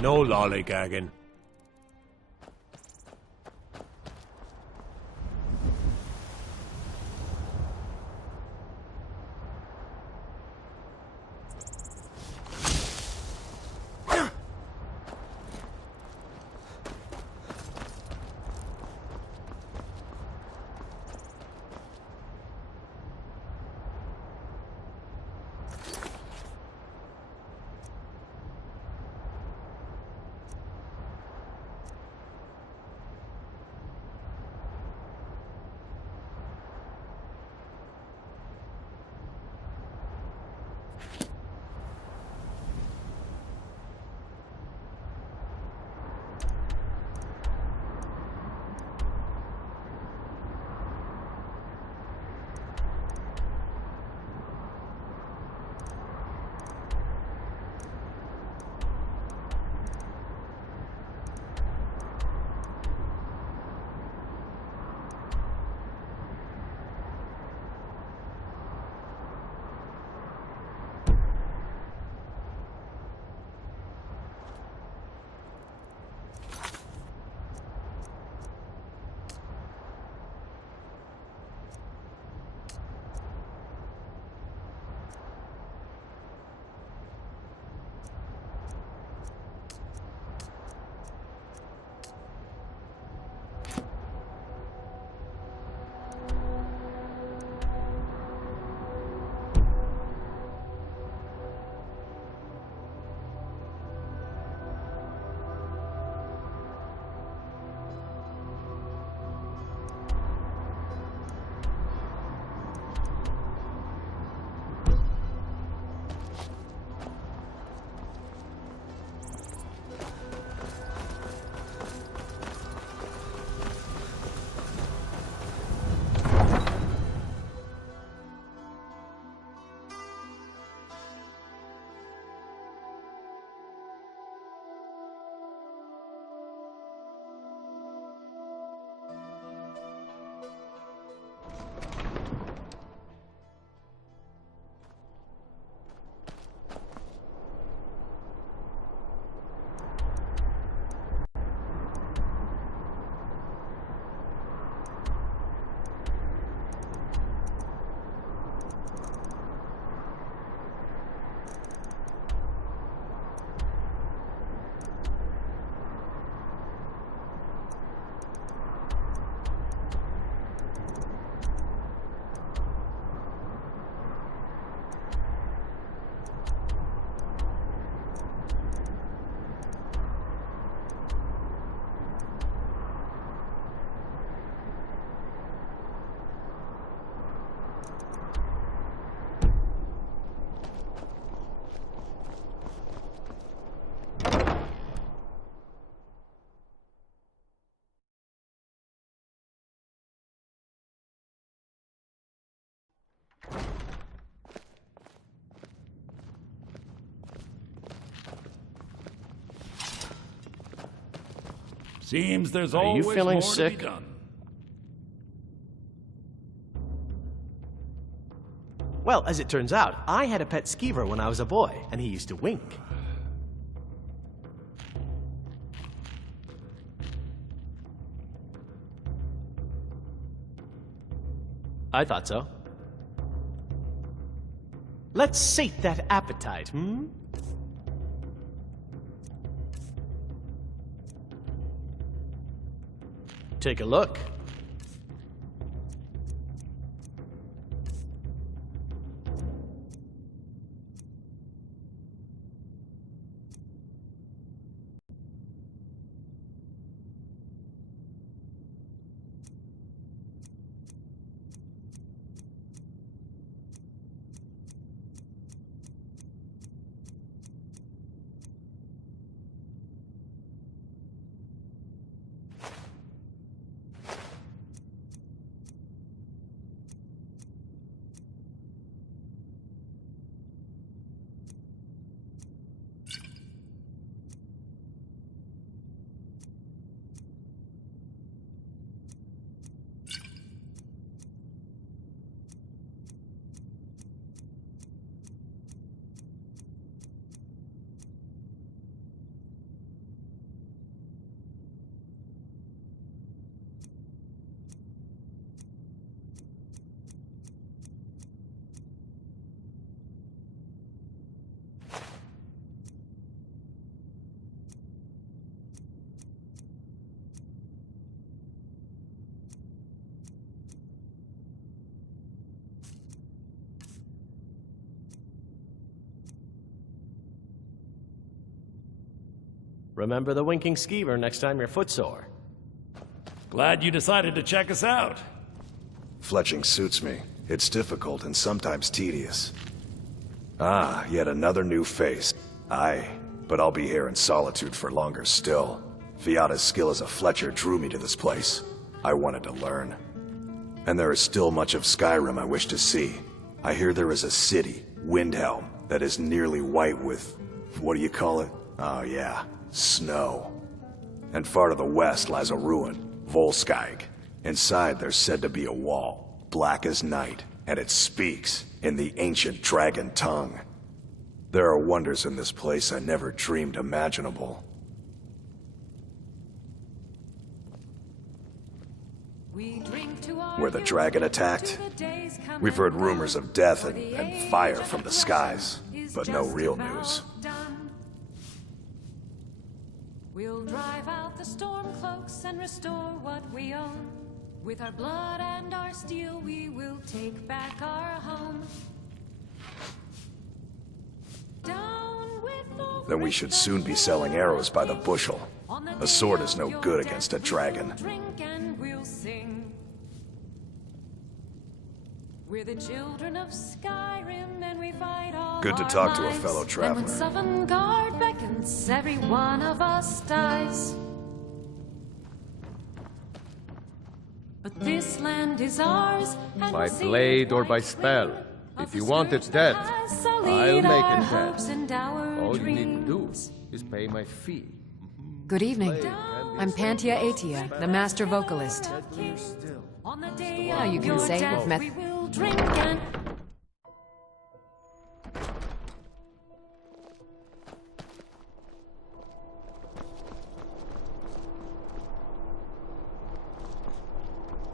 No lollygagging. Seems there's Are always you feeling more sick? to be done. Well, as it turns out, I had a pet skeever when I was a boy, and he used to wink. I thought so. Let's sate that appetite, hmm? Take a look. Remember the winking skeever next time you're footsore. Glad you decided to check us out. Fletching suits me. It's difficult and sometimes tedious. Ah, yet another new face. Aye, but I'll be here in solitude for longer still. Fiata's skill as a Fletcher drew me to this place. I wanted to learn. And there is still much of Skyrim I wish to see. I hear there is a city, Windhelm, that is nearly white with... what do you call it? Oh yeah, snow. And far to the west lies a ruin, Volskag. Inside there's said to be a wall, black as night, and it speaks in the ancient dragon tongue. There are wonders in this place I never dreamed imaginable. Where the dragon attacked? We've heard rumors of death and fire from the skies, but no real news. We'll drive out the storm cloaks and restore what we own. With our blood and our steel, we will take back our home. Down with all Then we should soon be selling arrows by the bushel. A sword is no good against a dragon. Drink and we'll sing. We're the children of Skyrim and we fight all Good to our talk to a lives. fellow And traveler. when Sovngarde beckons, every one of us dies. But this land is ours, and By we'll see blade it or by quite spell. clear. If Of you the want it scourge dead, that has I'll sullied make our it hopes dead. and our All you need to do dreams. is pay my fee. Good evening. I'm Pantia Atia, the master vocalist. On the day Now you of can your say death, we've met. we will drink and...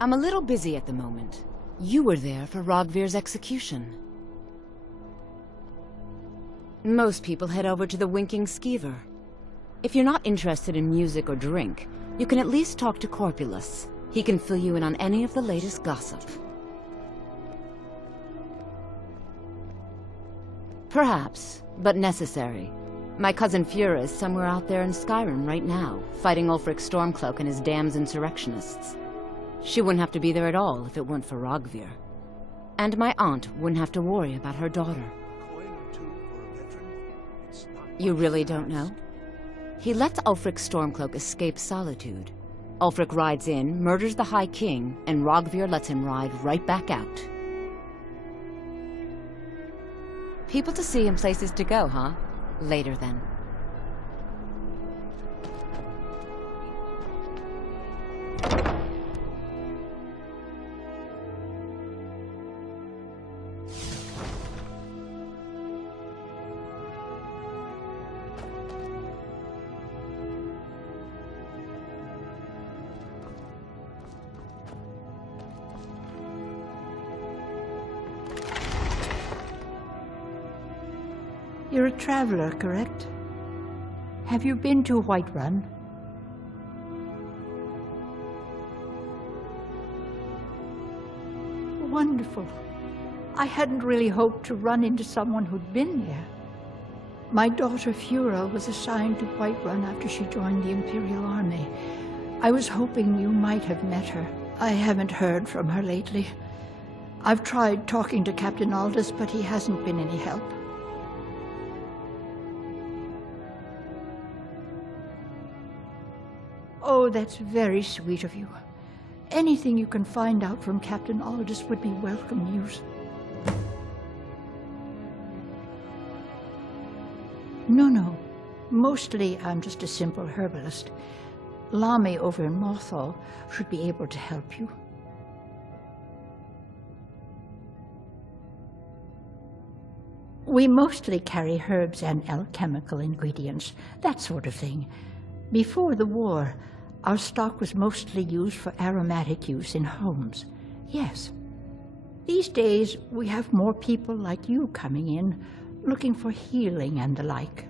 I'm a little busy at the moment. You were there for Rogvir's execution. Most people head over to the Winking Skeever. If you're not interested in music or drink, you can at least talk to Corpulus. He can fill you in on any of the latest gossip. Perhaps, but necessary. My cousin Fura is somewhere out there in Skyrim right now, fighting Ulfric Stormcloak and his damned insurrectionists. She wouldn't have to be there at all if it weren't for Rogvir. And my aunt wouldn't have to worry about her daughter. You really don't know? He lets Ulfric Stormcloak escape solitude. Ulfric rides in, murders the High King, and Rogvir lets him ride right back out. People to see and places to go, huh? Later then. You're a traveler, correct? Have you been to Whiterun? Wonderful. I hadn't really hoped to run into someone who'd been there. My daughter Fura was assigned to Whiterun after she joined the Imperial Army. I was hoping you might have met her. I haven't heard from her lately. I've tried talking to Captain Aldous, but he hasn't been any help. Oh, that's very sweet of you. Anything you can find out from Captain Aldous would be welcome news. No. Mostly, I'm just a simple herbalist. Lami over in Mothall should be able to help you. We mostly carry herbs and alchemical ingredients, that sort of thing. Before the war, our stock was mostly used for aromatic use in homes. Yes. These days, we have more people like you coming in, looking for healing and the like.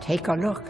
Take a look.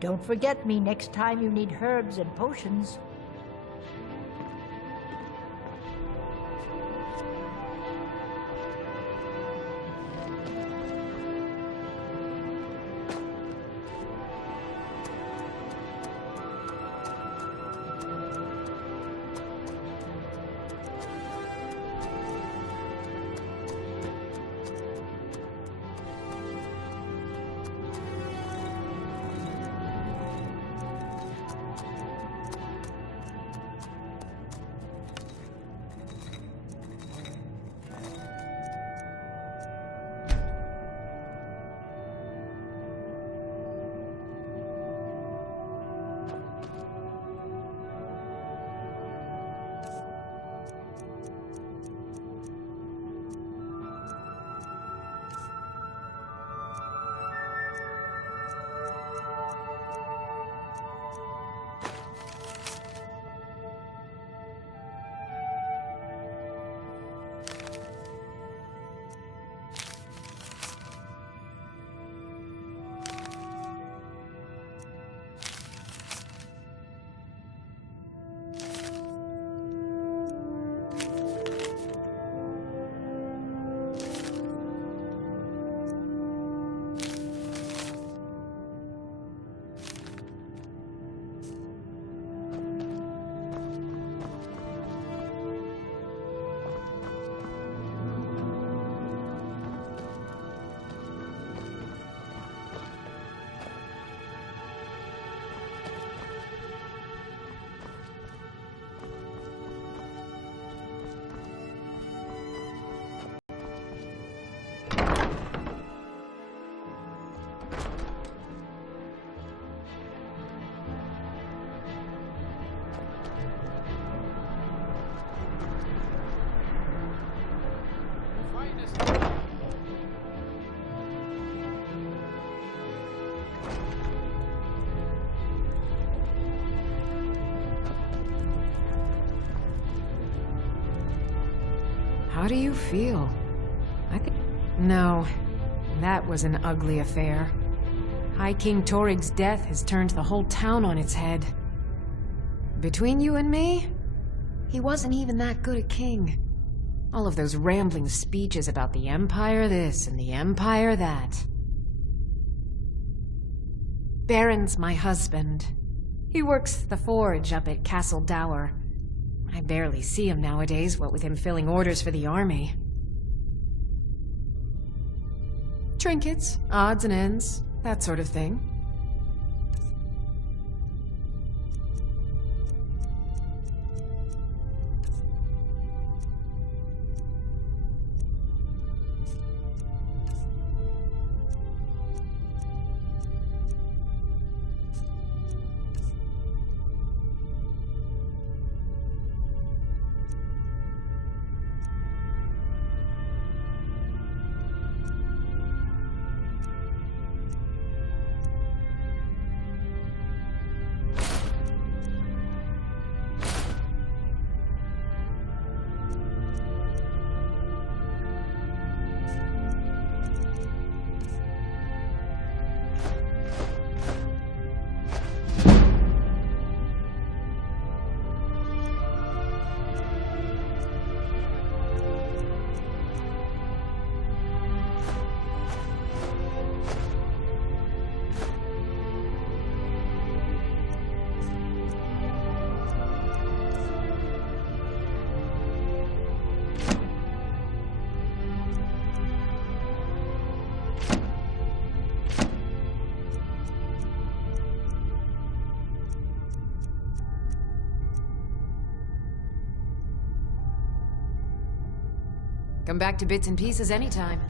Don't forget me next time you need herbs and potions. How do you feel? I think... No. That was an ugly affair. High King Torig's death has turned the whole town on its head. Between you and me, he wasn't even that good a king. All of those rambling speeches about the Empire this and the Empire that. Baron's my husband. He works the forge up at Castle Dower. I barely see him nowadays, what with him filling orders for the army. Trinkets, odds and ends, that sort of thing. Come back to bits and pieces anytime.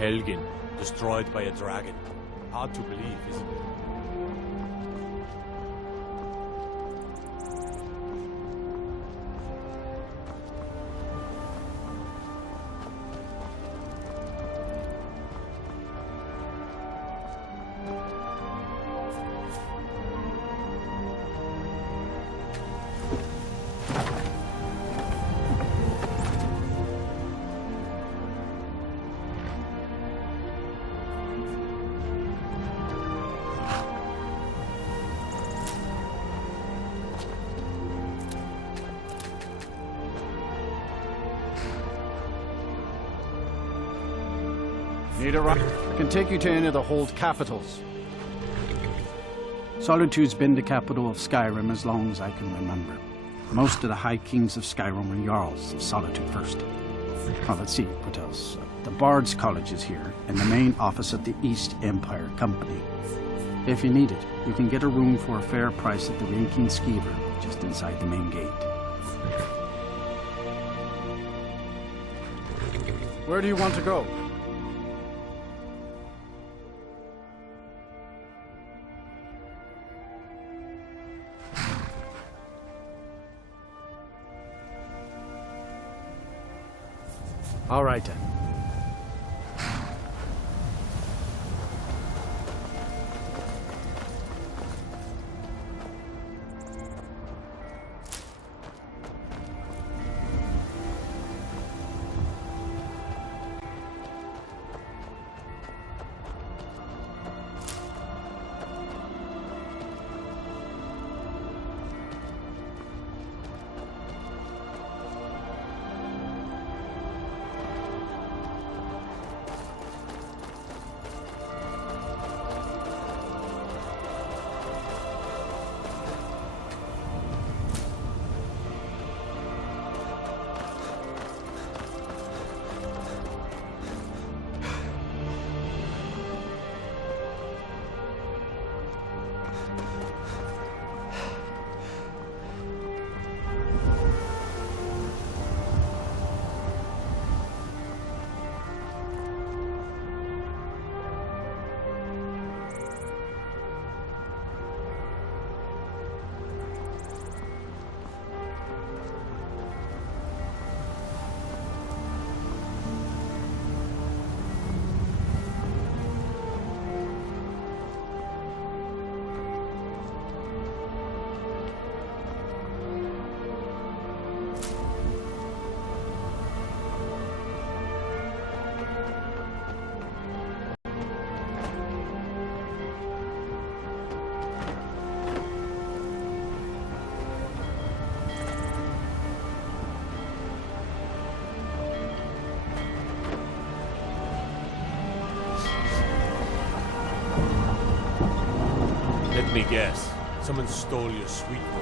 Helgen, destroyed by a dragon. Hard to believe, isn't it? Need a ride? I can take you to any of the hold capitals. Solitude's been the capital of Skyrim as long as I can remember. Most of the High Kings of Skyrim were Jarls of Solitude first. Well, let's see, what else? The Bard's College is here, and the main office of the East Empire Company. If you need it, you can get a room for a fair price at the Ranking Skeever, just inside the main gate. Where do you want to go? All right, then. Let me guess. Someone stole your sweet boy.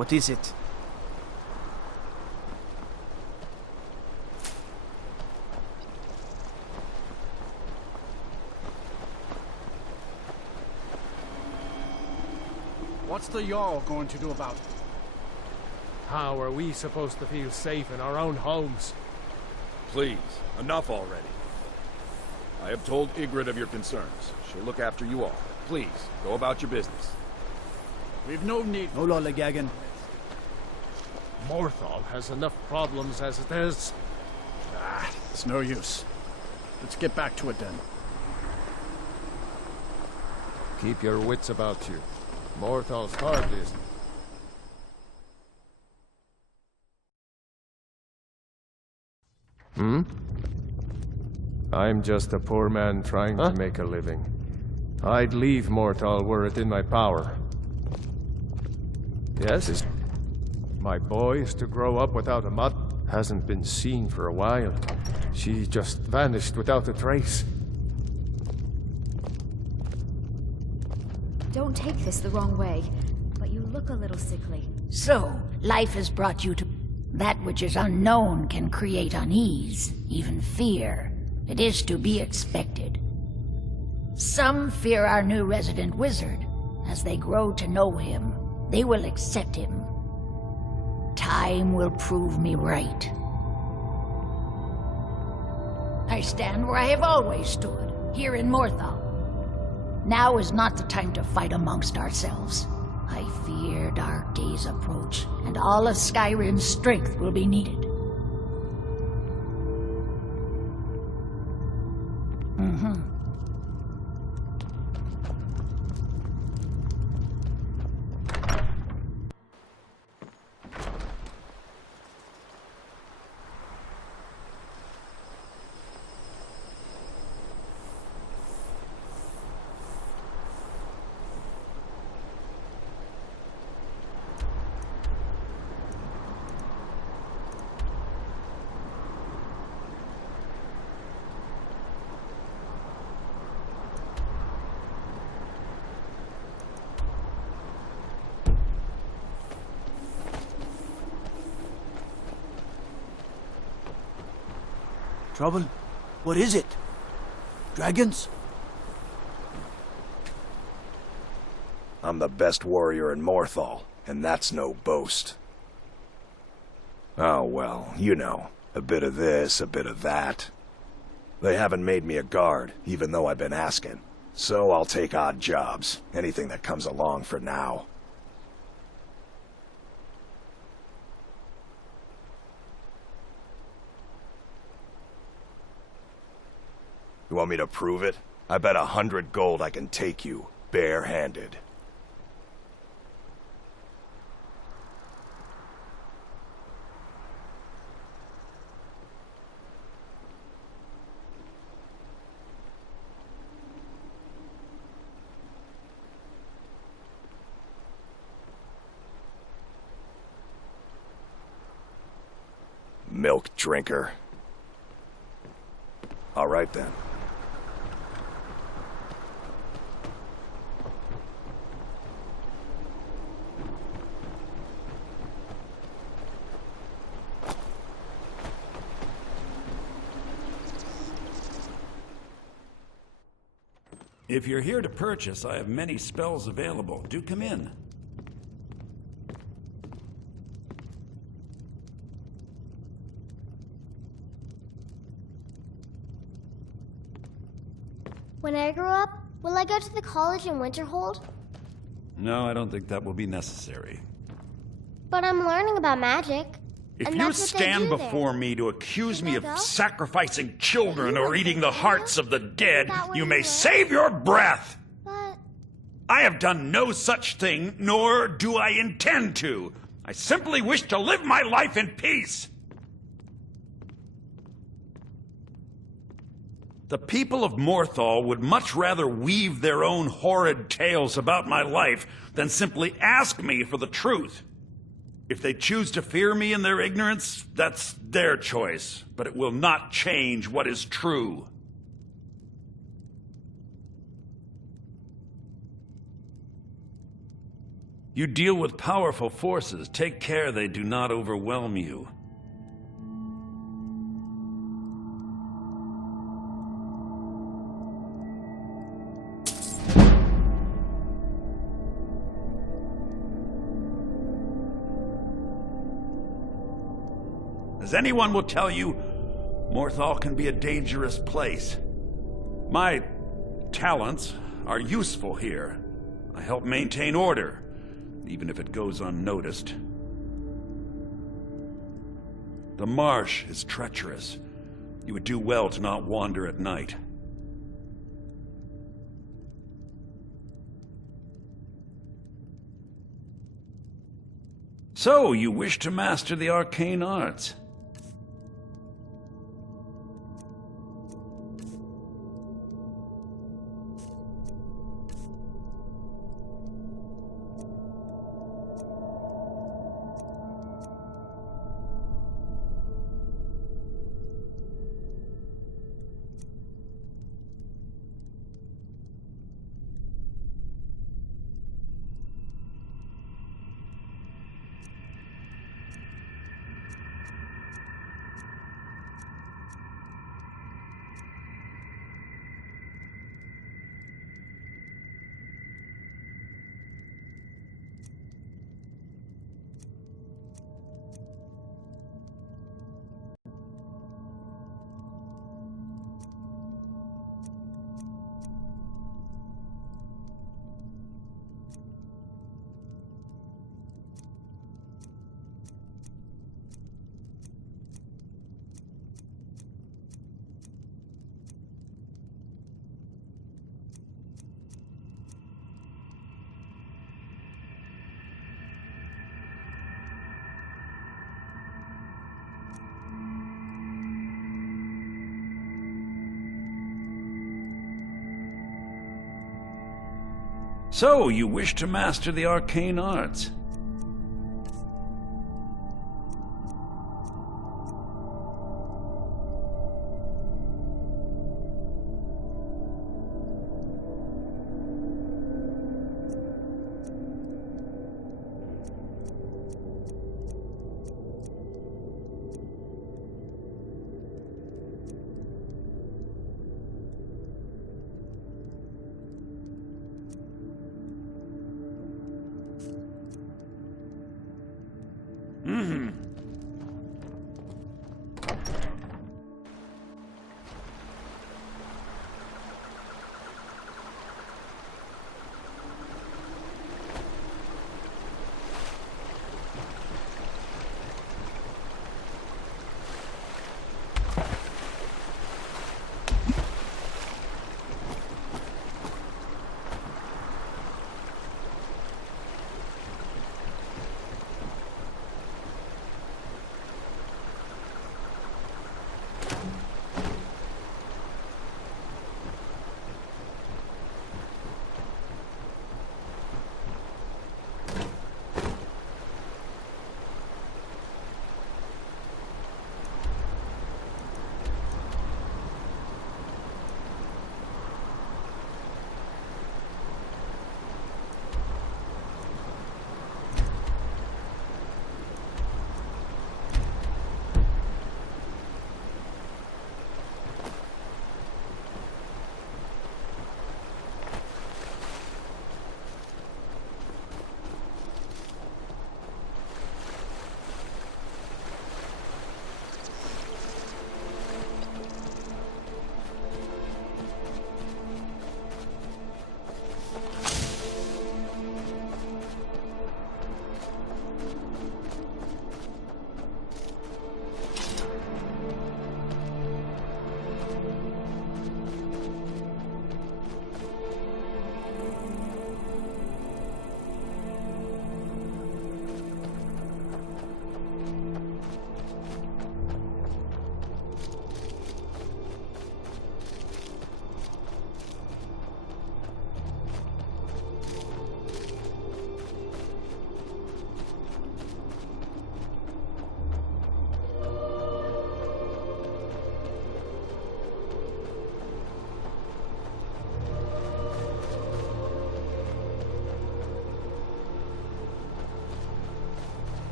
What is it? What's the Jarl going to do about it? How are we supposed to feel safe in our own homes? Please, enough already. I have told Ygritte of your concerns. She'll look after you all. Please, go about your business. We've no need for... Hola, Legagan. Morthal has enough problems as it is. It's no use. Let's get back to it then. Keep your wits about you. Morthal's hardly as... I'm just a poor man trying to make a living. I'd leave Morthal were it in my power. Yes, my boy is to grow up without a mother. Hasn't been seen for a while. She just vanished without a trace. Don't take this the wrong way, but you look a little sickly. So, life has brought you to... That which is unknown can create unease, even fear. It is to be expected. Some fear our new resident wizard. As they grow to know him, they will accept him. Time will prove me right. I stand where I have always stood, here in Morthal. Now is not the time to fight amongst ourselves. I fear dark days approach, and all of Skyrim's strength will be needed. Trouble? What is it? Dragons? I'm the best warrior in Morthal, and that's no boast. Oh well, you know, a bit of this, a bit of that. They haven't made me a guard, even though I've been asking. So I'll take odd jobs, anything that comes along for now. You want me to prove it? I bet 100 gold I can take you, bare-handed. Milk drinker. All right then. If you're here to purchase, I have many spells available. Do come in. When I grow up, will I go to the college in Winterhold? No, I don't think that will be necessary. But I'm learning about magic. If you stand before me to accuse me of sacrificing children or eating the hearts of the dead, you may save your breath! But... I have done no such thing, nor do I intend to. I simply wish to live my life in peace. The people of Morthal would much rather weave their own horrid tales about my life than simply ask me for the truth. If they choose to fear me in their ignorance, that's their choice, but it will not change what is true. You deal with powerful forces. Take care they do not overwhelm you. As anyone will tell you, Morthal can be a dangerous place. My talents are useful here. I help maintain order, even if it goes unnoticed. The marsh is treacherous. You would do well to not wander at night. So, you wish to master the arcane arts? So, you wish to master the arcane arts?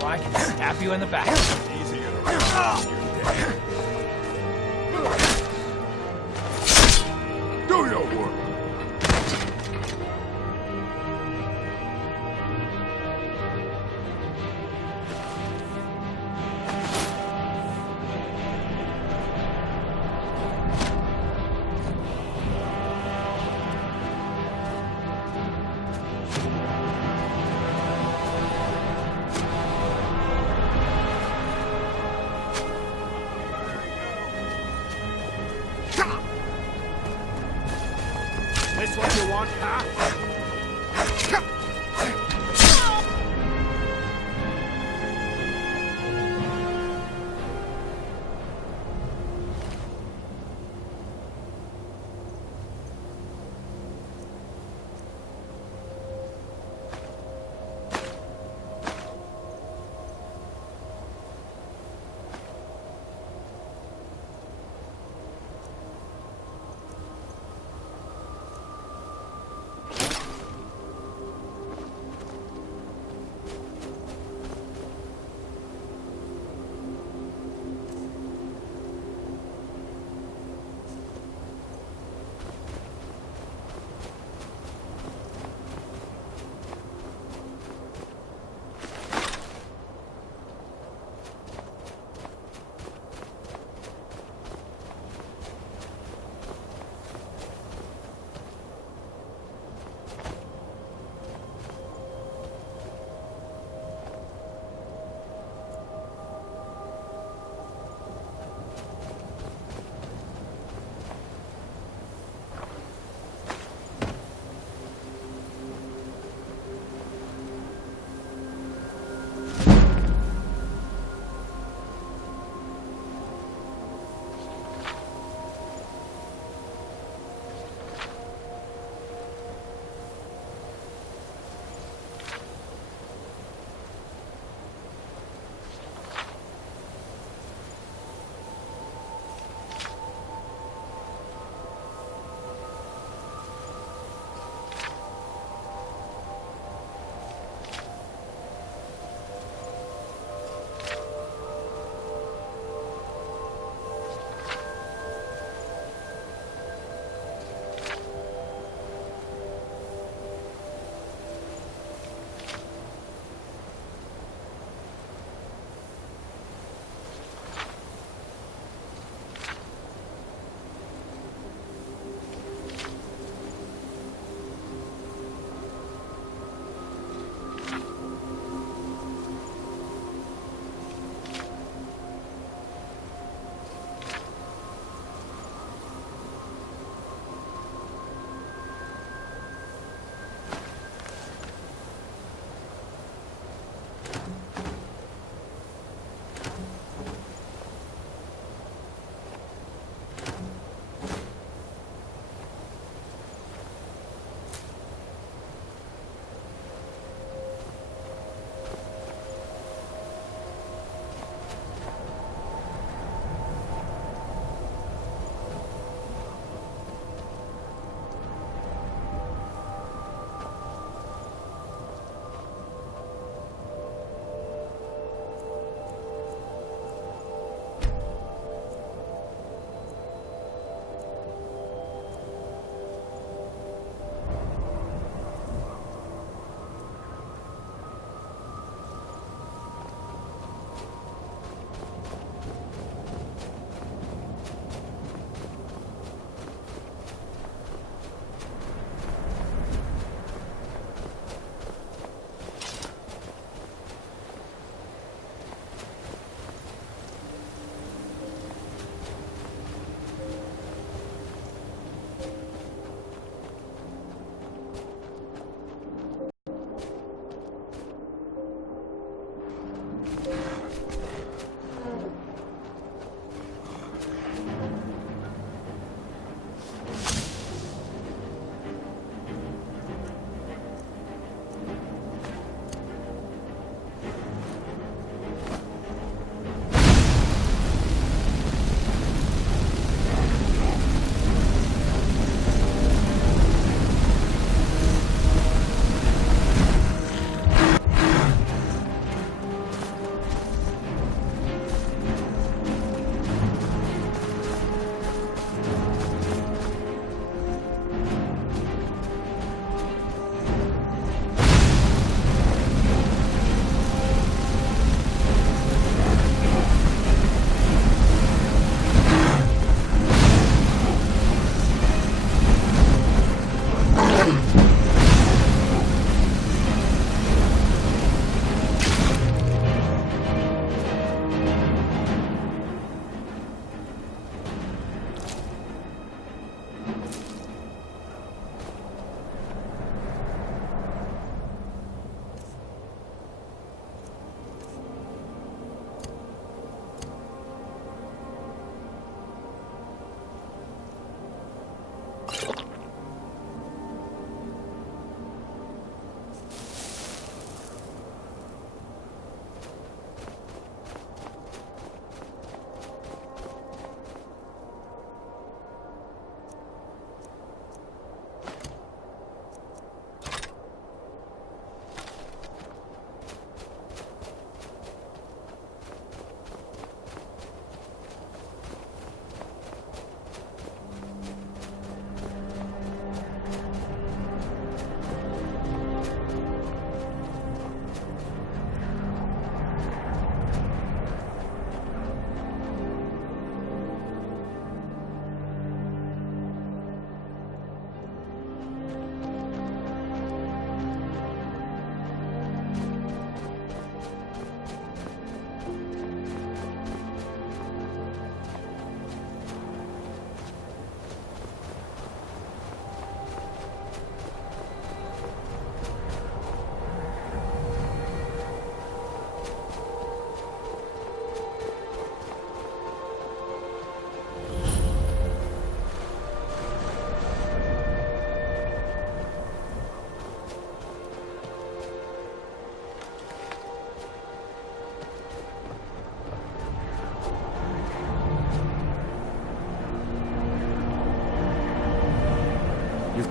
so I can stab you in the back. Easier than you're dead. Do your work. This what you want, huh?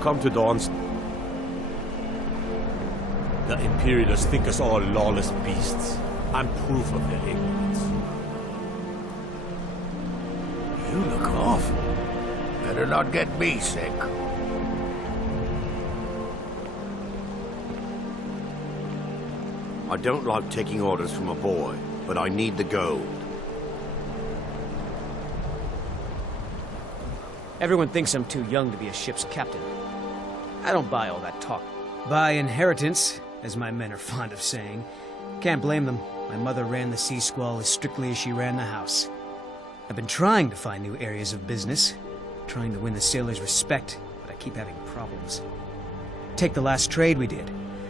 come to Dawn's. The Imperialists think us all lawless beasts. I'm proof of their ignorance. You look awful. Better not get me sick. I don't like taking orders from a boy, but I need the gold. Everyone thinks I'm too young to be a ship's captain. I don't buy all that talk. By inheritance, as my men are fond of saying. Can't blame them. My mother ran the Sea Squall as strictly as she ran the house. I've been trying to find new areas of business, trying to win the sailors' respect, but I keep having problems. Take the last trade we did.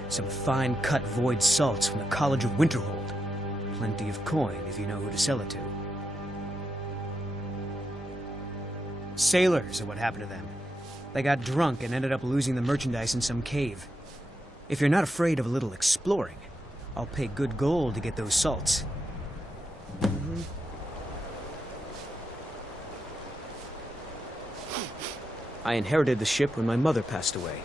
Some fine-cut void salts from the College of Winterhold. Plenty of coin if you know who to sell it to. Sailors are what happened to them. They got drunk and ended up losing the merchandise in some cave. If you're not afraid of a little exploring, I'll pay good gold to get those salts. I inherited the ship when my mother passed away.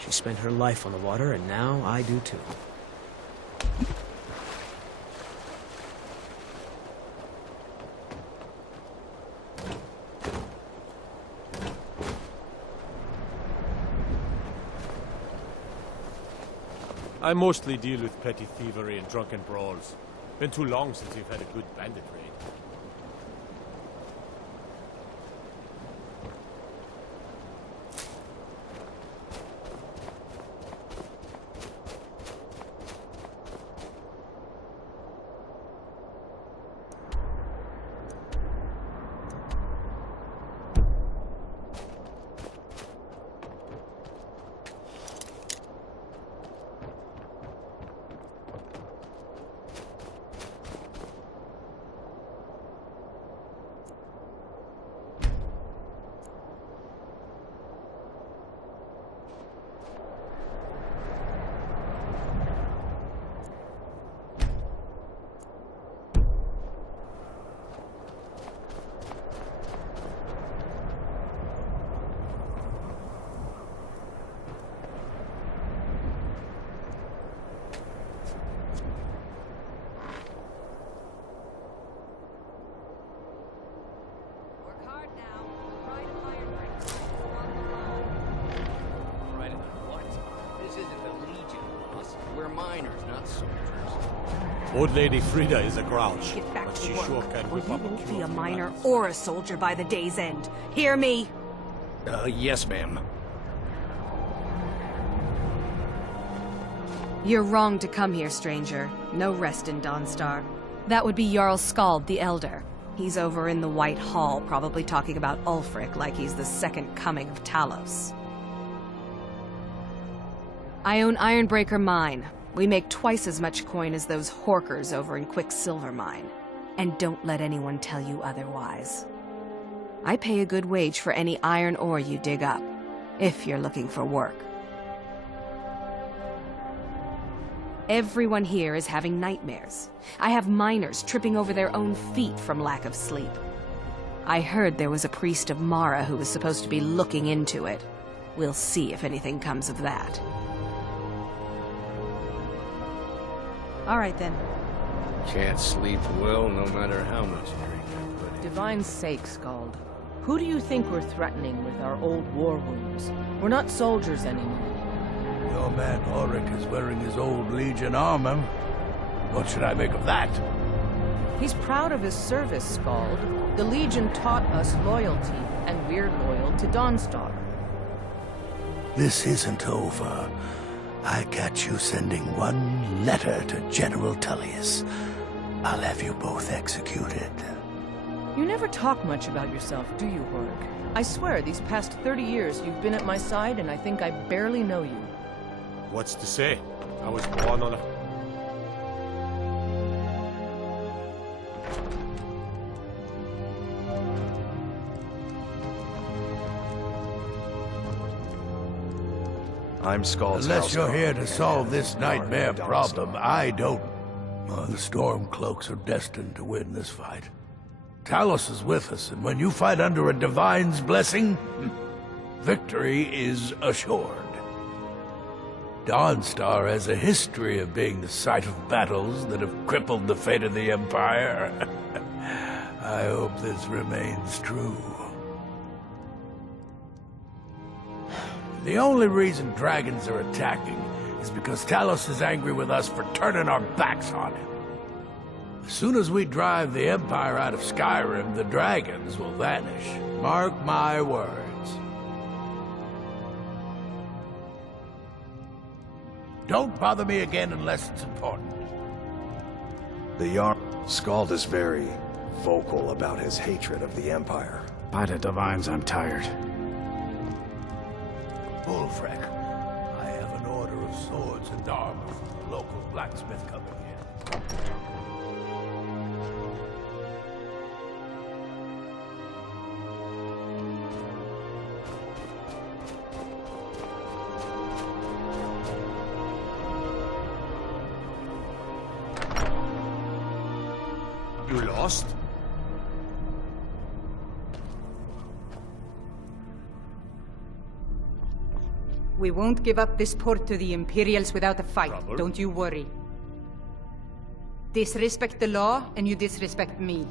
She spent her life on the water, and now I do too. I mostly deal with petty thievery and drunken brawls. Been too long since you've had a good bandit raid. Old Lady Frida is a grouch, but she sure can whip up a won't be a miner or a soldier by the day's end. Hear me? Yes, ma'am. You're wrong to come here, stranger. No rest in Dawnstar. That would be Jarl Skald the Elder. He's over in the White Hall, probably talking about Ulfric like he's the second coming of Talos. I own Ironbreaker Mine. We make twice as much coin as those horkers over in Quicksilver Mine. And don't let anyone tell you otherwise. I pay a good wage for any iron ore you dig up, if you're looking for work. Everyone here is having nightmares. I have miners tripping over their own feet from lack of sleep. I heard there was a priest of Mara who was supposed to be looking into it. We'll see if anything comes of that. All right, then. Can't sleep well no matter how much drink. Divine's sake, Skald. Who do you think we're threatening with our old war wounds? We're not soldiers anymore. Your man Ulrich is wearing his old Legion armor. What should I make of that? He's proud of his service, Skald. The Legion taught us loyalty, and we're loyal to Dawnstar. This isn't over. I catch you sending one letter to General Tullius. I'll have you both executed. You never talk much about yourself, do you, Hork? I swear, these past 30 years you've been at my side, and I think I barely know you. What's to say? I was born on a... I'm Skald's Unless house you're guard. here to solve this nightmare problem, I don't. The Stormcloaks are destined to win this fight. Talos is with us, and when you fight under a Divine's blessing, victory is assured. Dawnstar has a history of being the site of battles that have crippled the fate of the Empire. I hope this remains true. The only reason dragons are attacking is because Talos is angry with us for turning our backs on him. As soon as we drive the Empire out of Skyrim, the dragons will vanish. Mark my words. Don't bother me again unless it's important. The Jarl Skald is very vocal about his hatred of the Empire. By the divines, I'm tired. Bullfrec, I have an order of swords and armor from the local blacksmith coming in. You lost? We won't give up this port to the Imperials without a fight. Trouble? Don't you worry. Disrespect the law, and you disrespect me.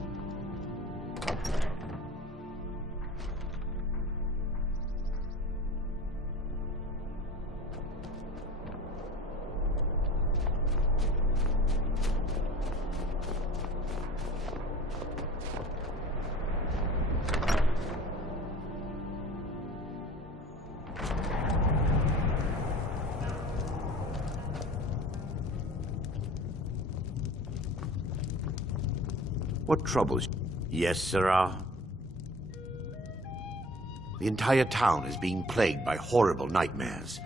What troubles you? Yes, sirrah. The entire town is being plagued by horrible nightmares.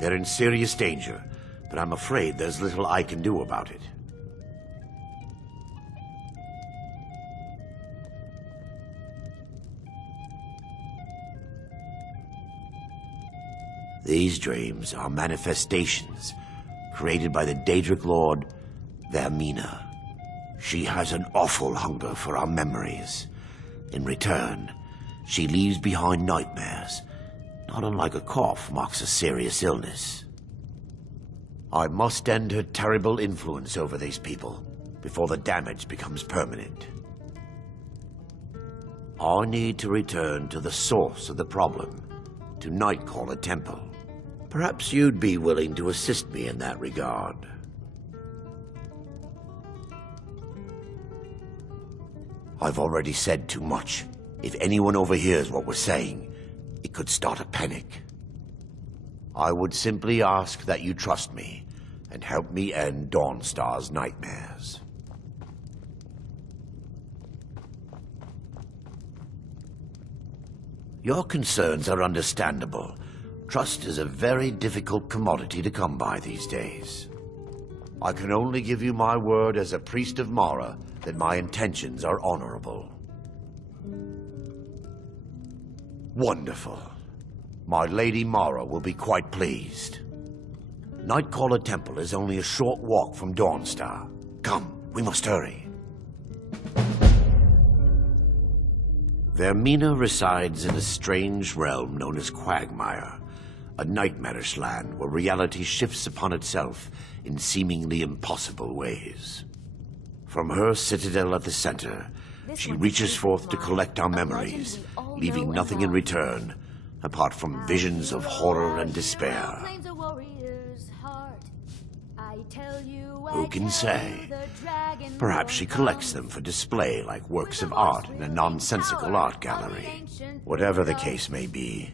They're in serious danger, but I'm afraid there's little I can do about it. These dreams are manifestations created by the Daedric Lord, Vermina. She has an awful hunger for our memories. In return, she leaves behind nightmares. Not unlike a cough marks a serious illness. I must end her terrible influence over these people before the damage becomes permanent. I need to return to the source of the problem, to Nightcaller Temple. Perhaps you'd be willing to assist me in that regard. I've already said too much. If anyone overhears what we're saying, it could start a panic. I would simply ask that you trust me and help me end Dawnstar's nightmares. Your concerns are understandable. Trust is a very difficult commodity to come by these days. I can only give you my word as a priest of Mara that my intentions are honorable. Wonderful. My Lady Mara will be quite pleased. Nightcaller Temple is only a short walk from Dawnstar. Come, we must hurry. Vermina resides in a strange realm known as Quagmire, a nightmarish land where reality shifts upon itself in seemingly impossible ways. From her citadel at the center, she reaches forth to collect our memories, leaving nothing in return apart from visions of horror and despair. Who can say? Perhaps she collects them for display like works of art in a nonsensical art gallery. Whatever the case may be,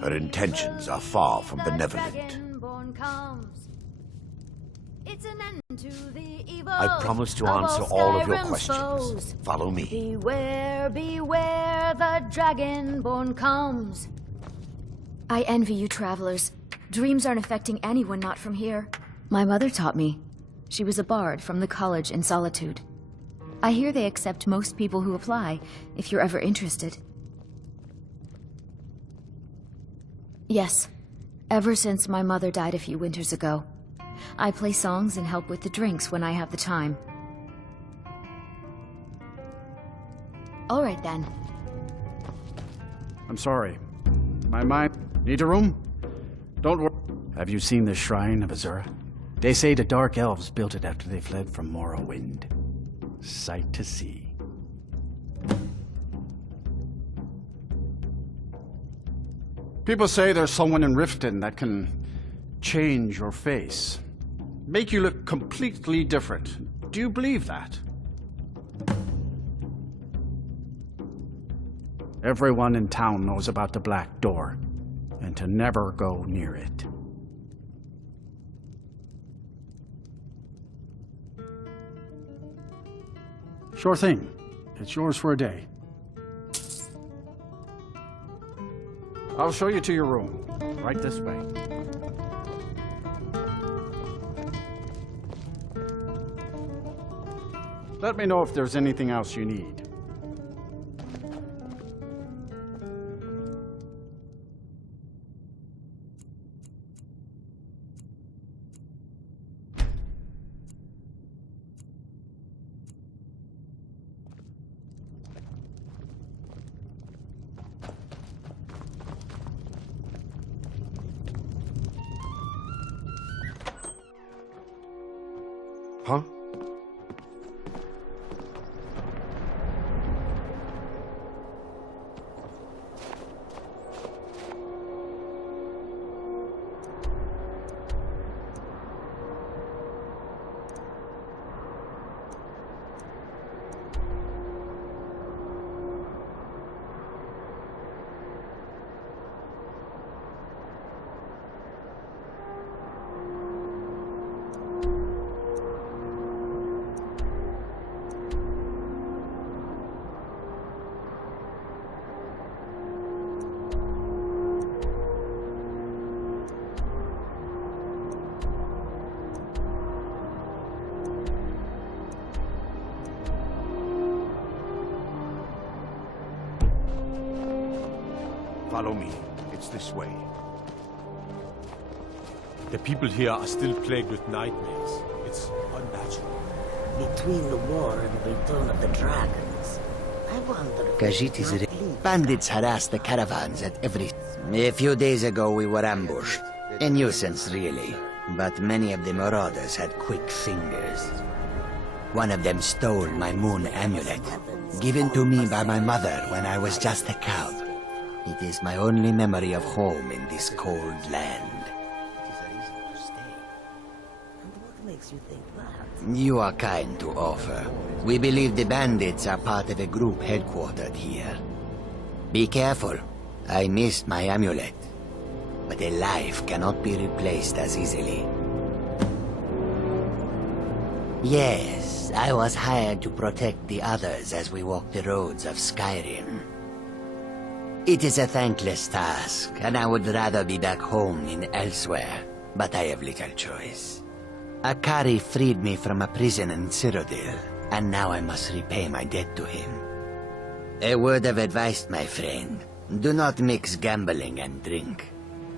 her intentions are far from benevolent. I promise to answer all of your questions. Follow me. Beware, beware, the Dragonborn comes. I envy you travelers. Dreams aren't affecting anyone not from here. My mother taught me. She was a bard from the college in Solitude. I hear they accept most people who apply, if you're ever interested. Yes, ever since my mother died a few winters ago. I play songs and help with the drinks when I have the time. All right then. I'm sorry. My mind... Need a room? Don't worry. Have you seen the Shrine of Azura? They say the Dark Elves built it after they fled from Morrowind. Sight to see. People say there's someone in Riften that can change your face. Make you look completely different. Do you believe that? Everyone in town knows about the Black Door, and to never go near it. Sure thing. It's yours for a day. I'll show you to your room. Right this way. Let me know if there's anything else you need. Huh? Follow me. It's this way. The people here are still plagued with nightmares. It's unnatural. Between the war and the return of the dragons, I wonder if Khajiit is it? Bandits harass the caravans at every... A few days ago we were ambushed. A nuisance, really. But many of the marauders had quick fingers. One of them stole my moon amulet, given to me by my mother when I was just a cub. It is my only memory of home in this cold land. what makes you think that? You are kind to offer. We believe the bandits are part of a group headquartered here. Be careful. I missed my amulet. But a life cannot be replaced as easily. Yes, I was hired to protect the others as we walk the roads of Skyrim. It is a thankless task, and I would rather be back home than elsewhere, but I have little choice. Akari freed me from a prison in Cyrodiil, and now I must repay my debt to him. A word of advice, my friend. Do not mix gambling and drink.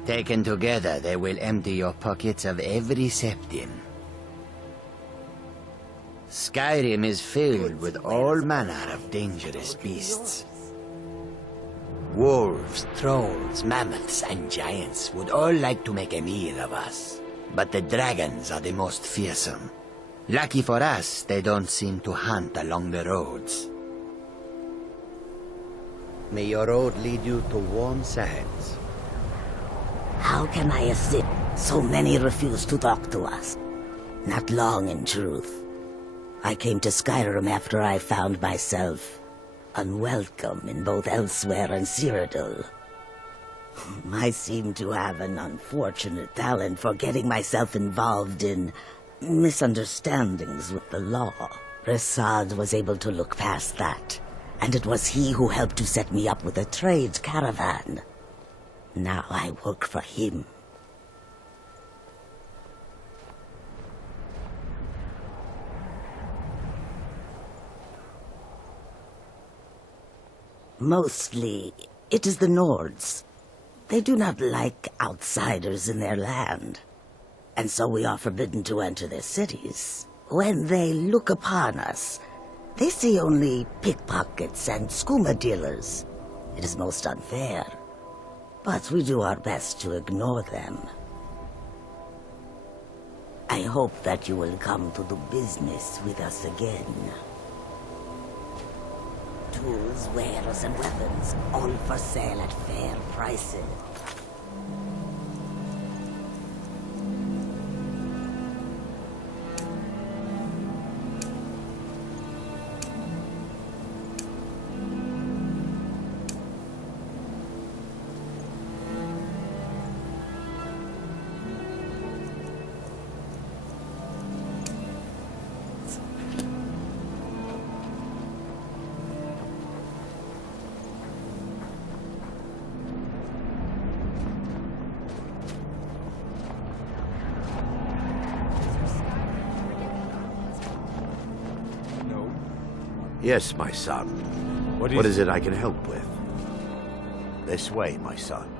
Taken together, they will empty your pockets of every septim. Skyrim is filled with all manner of dangerous beasts. Wolves, trolls, mammoths, and giants would all like to make a meal of us. But the dragons are the most fearsome. Lucky for us, they don't seem to hunt along the roads. May your road lead you to warm sands. How can I assist? So many refuse to talk to us. Not long, in truth. I came to Skyrim after I found myself unwelcome in both Elsewhere and Cyrodiil. I seem to have an unfortunate talent for getting myself involved in misunderstandings with the law. Resad was able to look past that, and it was he who helped to set me up with a trade caravan. Now I work for him. Mostly, it is the Nords. They do not like outsiders in their land, and so we are forbidden to enter their cities. When they look upon us, they see only pickpockets and skooma dealers. It is most unfair. but we do our best to ignore them. I hope that you will come to do business with us again. Tools, wares, and weapons, all for sale at fair prices. Yes, my son. What is it I can help with? This way, my son.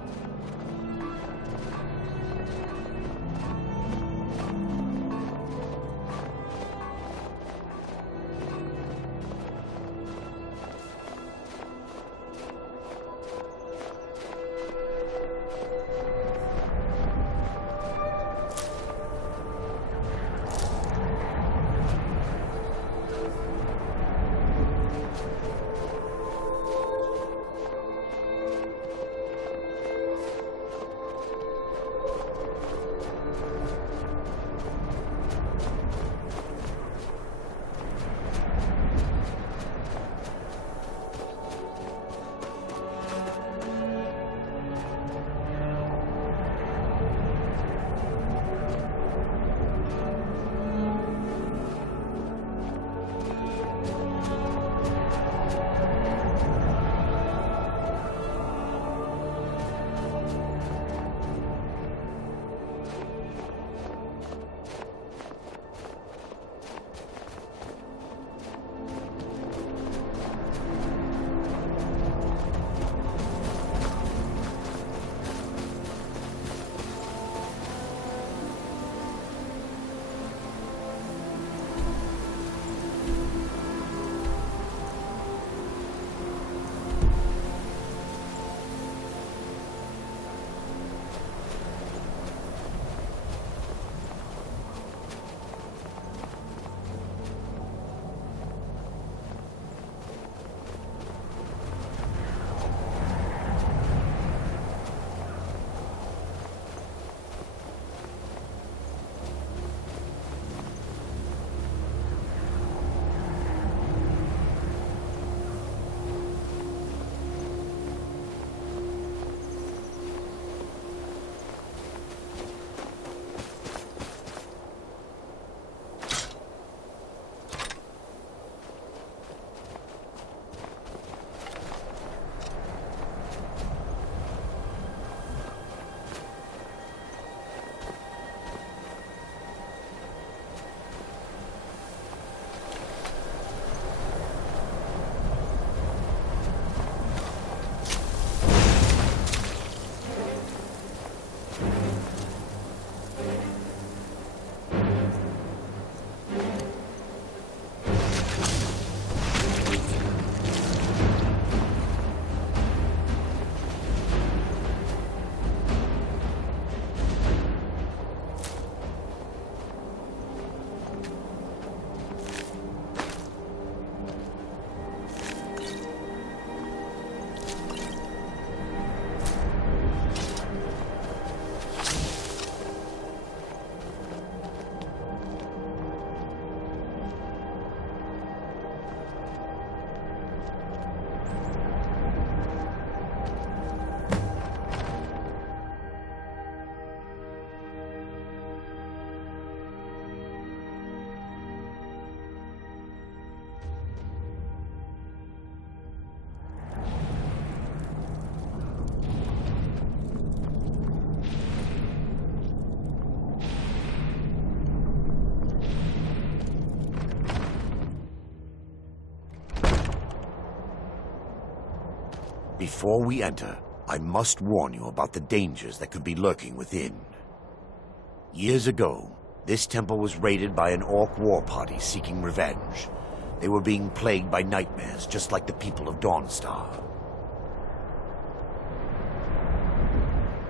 Before we enter, I must warn you about the dangers that could be lurking within. Years ago, this temple was raided by an orc war party seeking revenge. They were being plagued by nightmares, just like the people of Dawnstar.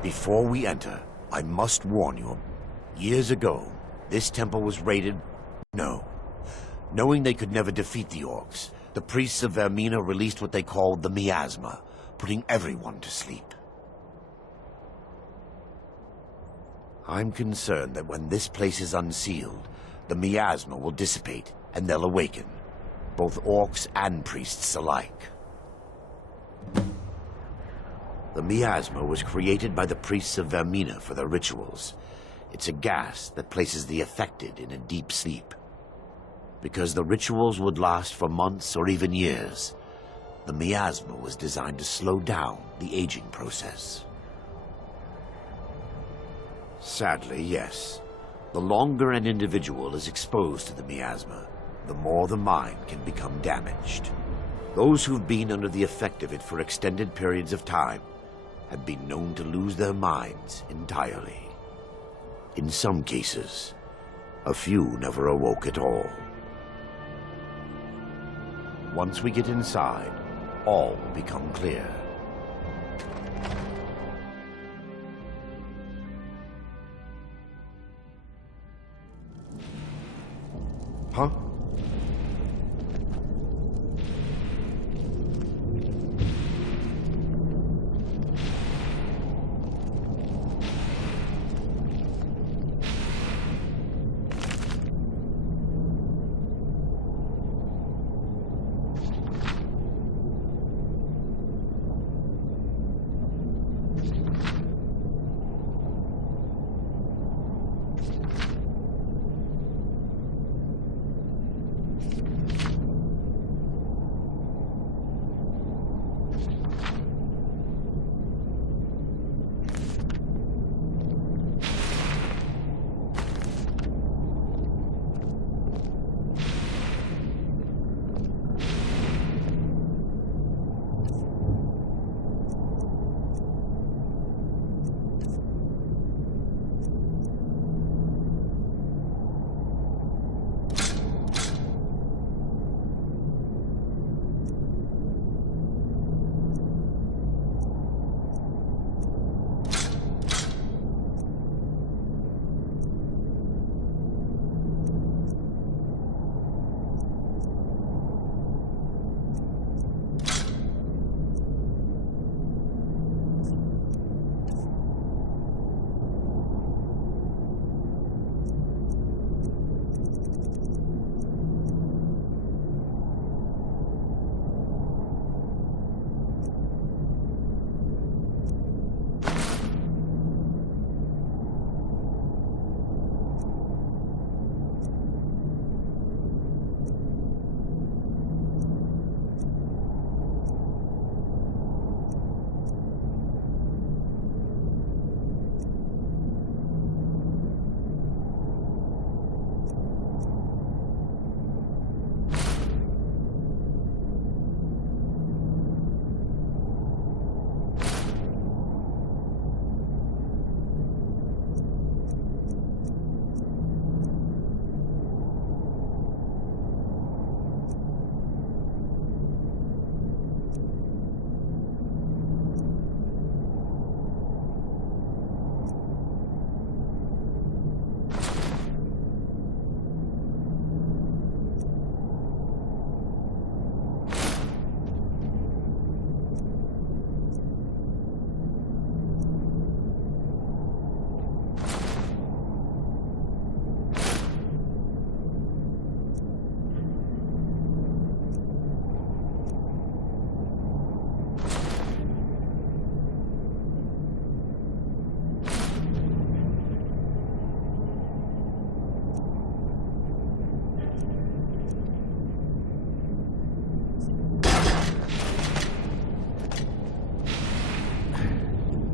Before we enter, I must warn you. Years ago, this temple was raided... No. Knowing they could never defeat the orcs, the priests of Vermina released what they called the miasma, putting everyone to sleep. I'm concerned that when this place is unsealed, the miasma will dissipate, and they'll awaken. Both orcs and priests alike. The miasma was created by the priests of Vermina for their rituals. It's a gas that places the affected in a deep sleep. Because the rituals would last for months or even years, the miasma was designed to slow down the aging process. Sadly, yes. The longer an individual is exposed to the miasma, the more the mind can become damaged. Those who've been under the effect of it for extended periods of time have been known to lose their minds entirely. In some cases, a few never awoke at all. Once we get inside, all will become clear. Huh?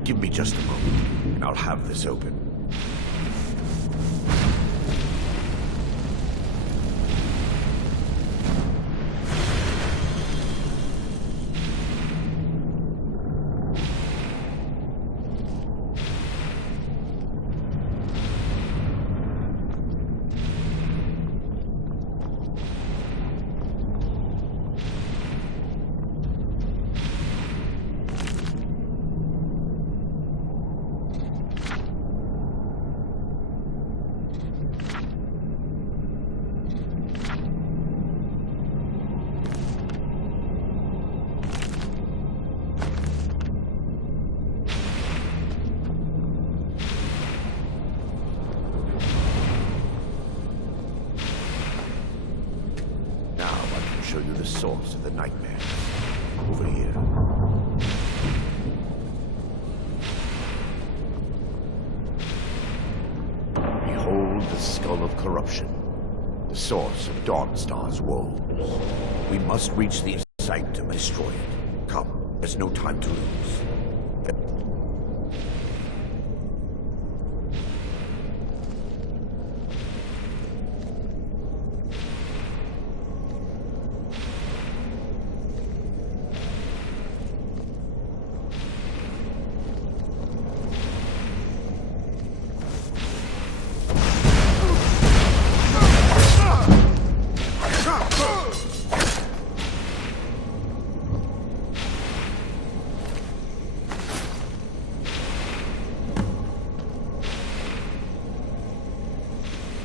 Give me just a moment, and I'll have this open. show you the source of the nightmare. Over here. Behold the skull of corruption, the source of Dawnstar's woes. We must reach the sanctum and destroy it. Come, there's no time to lose.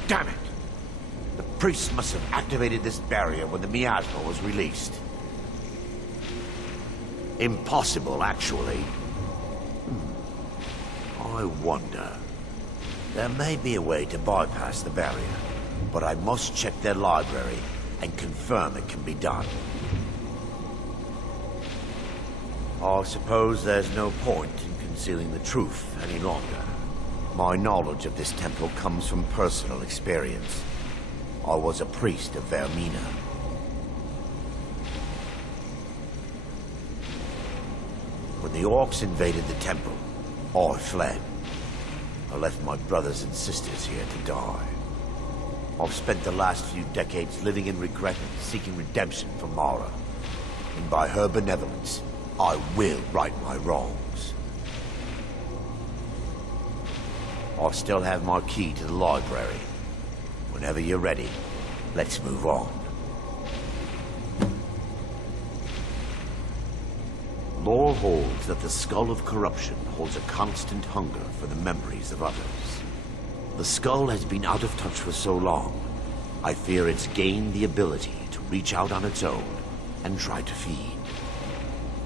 Damn it! The priest must have activated this barrier when the miasma was released. Impossible, actually. I wonder. There may be a way to bypass the barrier, but I must check their library and confirm it can be done. I suppose there's no point in concealing the truth any longer. My knowledge of this temple comes from personal experience. I was a priest of Vermina. When the orcs invaded the temple, I fled. I left my brothers and sisters here to die. I've spent the last few decades living in regret and seeking redemption from Mara. And by her benevolence, I will right my wrongs. I still have my key to the library. Whenever you're ready, let's move on. Lore holds that the skull of corruption holds a constant hunger for the memories of others. The skull has been out of touch for so long, I fear it's gained the ability to reach out on its own and try to feed.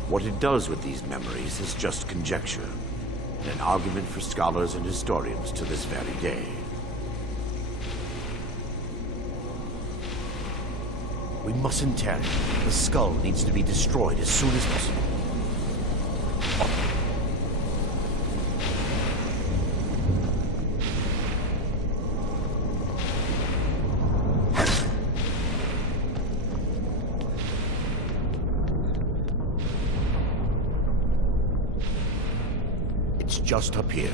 What it does with these memories is just conjecture, and an argument for scholars and historians to this very day. We mustn't tarry. The skull needs to be destroyed as soon as possible. Just up here.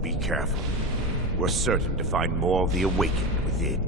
Be careful. We're certain to find more of the awakened within.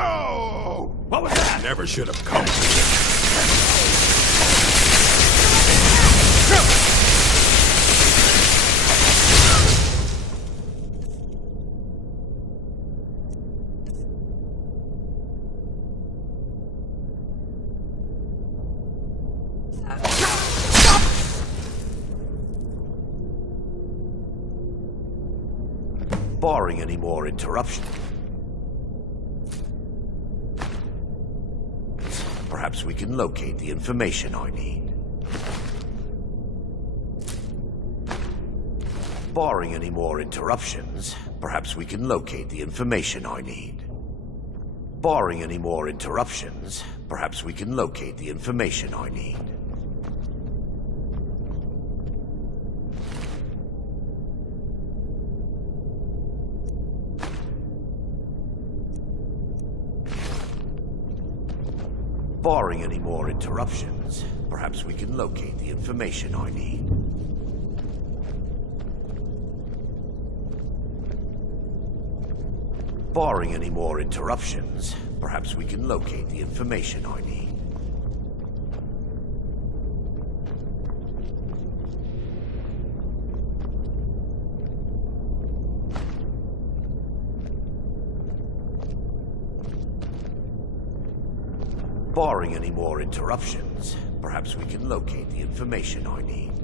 No! What was that? Never should have come. Barring any more interruption, perhaps we can locate the information I need. Barring any more interruptions, perhaps we can locate the information I need. Barring any more interruptions, perhaps we can locate the information I need. Barring any more interruptions, perhaps we can locate the information I need. Barring any more interruptions, perhaps we can locate the information I need. Barring any more interruptions, perhaps we can locate the information I need.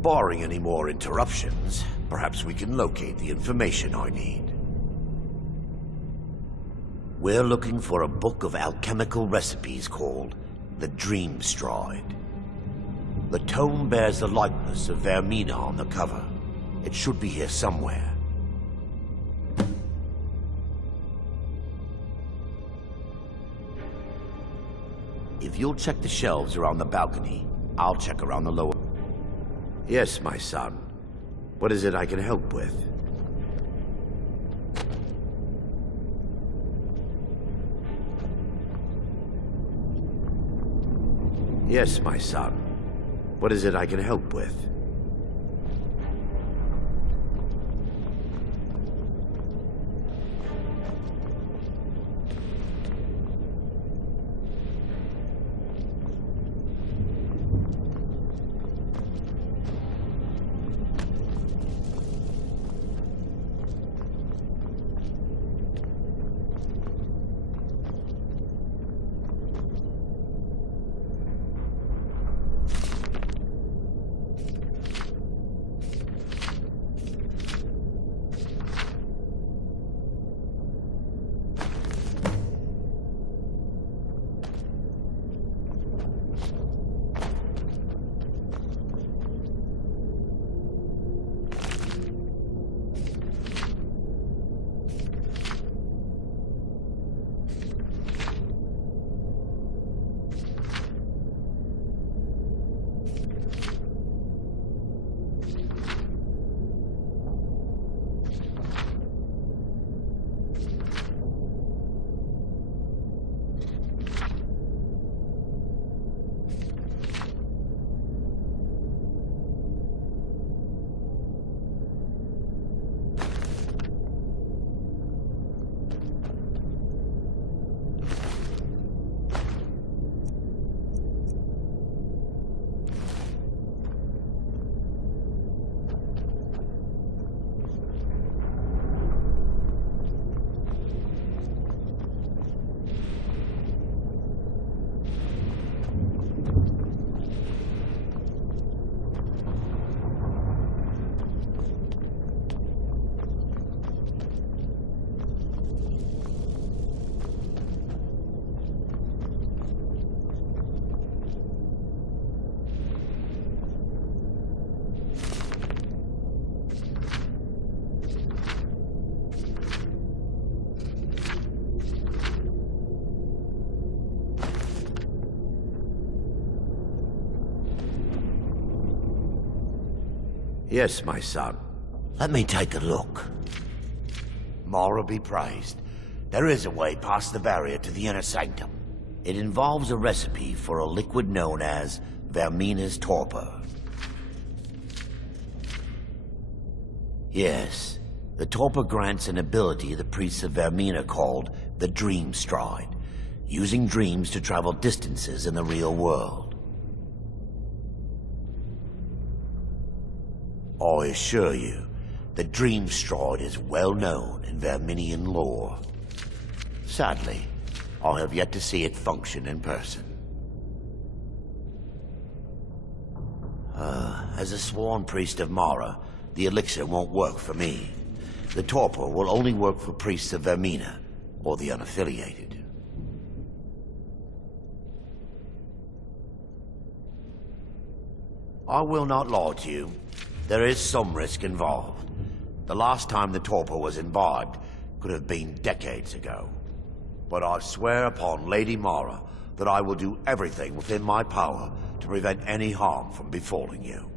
Barring any more interruptions, perhaps we can locate the information I need. We're looking for a book of alchemical recipes called the Dream Stride. The tome bears the likeness of Vermina on the cover. It should be here somewhere. If you'll check the shelves around the balcony, I'll check around the lower... Yes, my son. What is it I can help with? Yes, my son. What is it I can help with? Yes, my son. Let me take a look. Mara be praised. There is a way past the barrier to the inner sanctum. It involves a recipe for a liquid known as Vermina's torpor. Yes, the torpor grants an ability the priests of Vermina called the Dream Stride, using dreams to travel distances in the real world. I assure you, the Dream Stride is well known in Verminian lore. Sadly, I have yet to see it function in person. As a sworn priest of Mara, the elixir won't work for me. The torpor will only work for priests of Vermina, or the unaffiliated. I will not lie to you. There is some risk involved. The last time the torpor was imbibed could have been decades ago. But I swear upon Lady Mara that I will do everything within my power to prevent any harm from befalling you.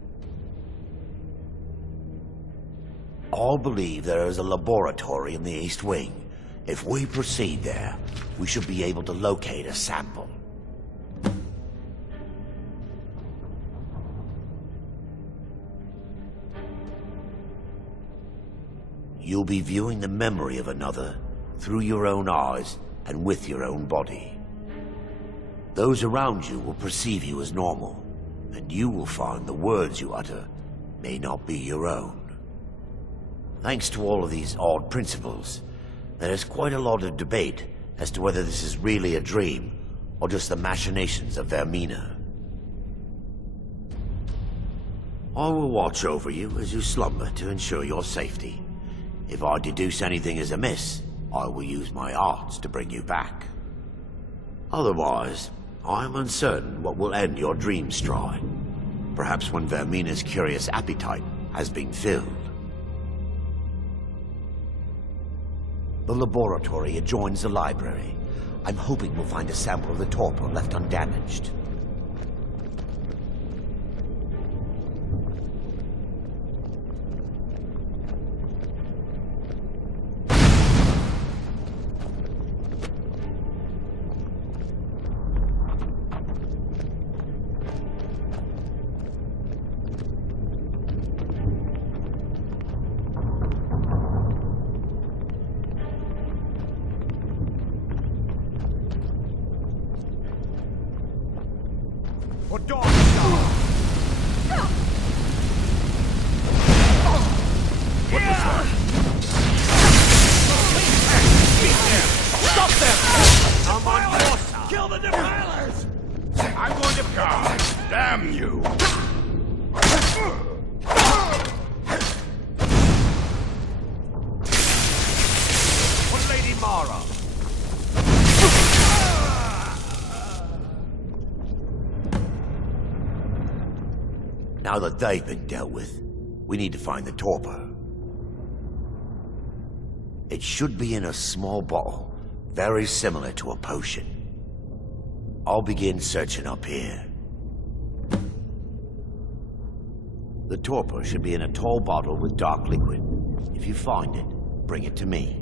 I believe there is a laboratory in the East Wing. If we proceed there, we should be able to locate a sample. You'll be viewing the memory of another through your own eyes and with your own body. Those around you will perceive you as normal, and you will find the words you utter may not be your own. Thanks to all of these odd principles, there is quite a lot of debate as to whether this is really a dream or just the machinations of Vermina. I will watch over you as you slumber to ensure your safety. If I deduce anything is amiss, I will use my arts to bring you back. Otherwise, I am uncertain what will end your dream stride. Perhaps when Vermina's curious appetite has been filled. The laboratory adjoins the library. I'm hoping we'll find a sample of the torpor left undamaged. Now that they've been dealt with, we need to find the torpor. It should be in a small bottle, very similar to a potion. I'll begin searching up here. The torpor should be in a tall bottle with dark liquid. If you find it, bring it to me.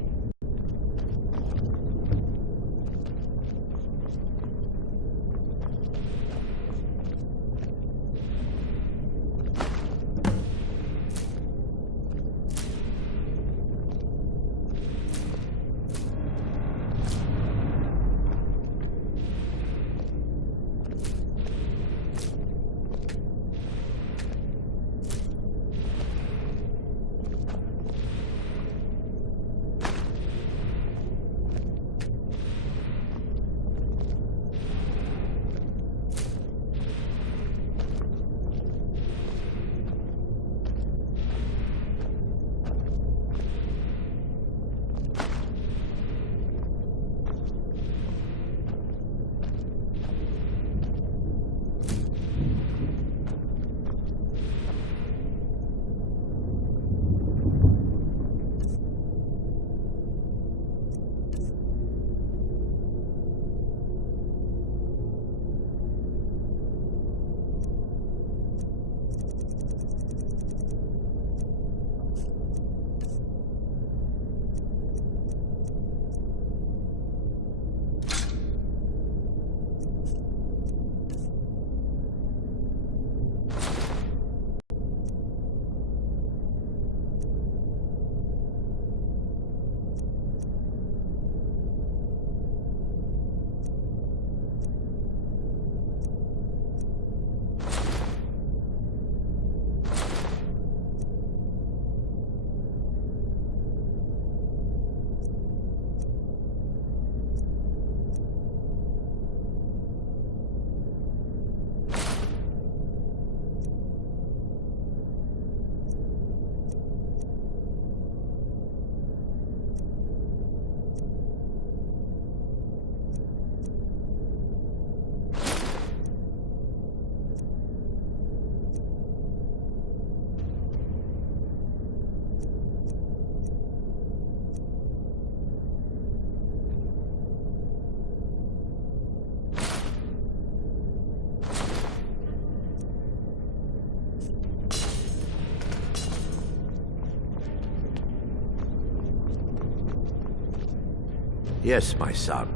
Yes, my son.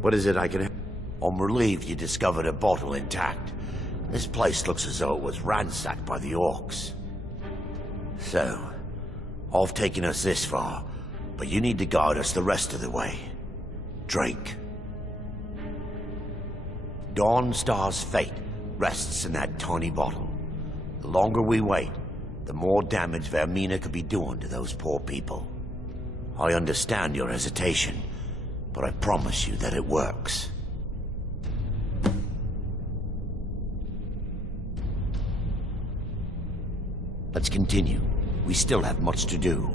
What is it I can... I'm relieved you discovered a bottle intact. This place looks as though it was ransacked by the orcs. So, I've taken us this far, but you need to guide us the rest of the way. Drink. Dawnstar's fate rests in that tiny bottle. The longer we wait, the more damage Vermina could be doing to those poor people. I understand your hesitation, but I promise you that it works. Let's continue. We still have much to do.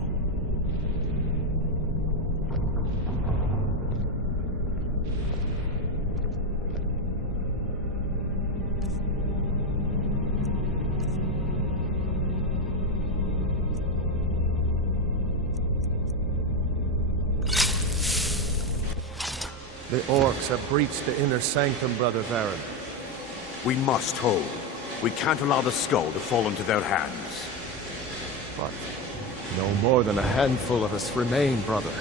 The orcs have breached the inner sanctum, Brother Varen. We must hold. We can't allow the skull to fall into their hands. But no more than a handful of us remain, brother.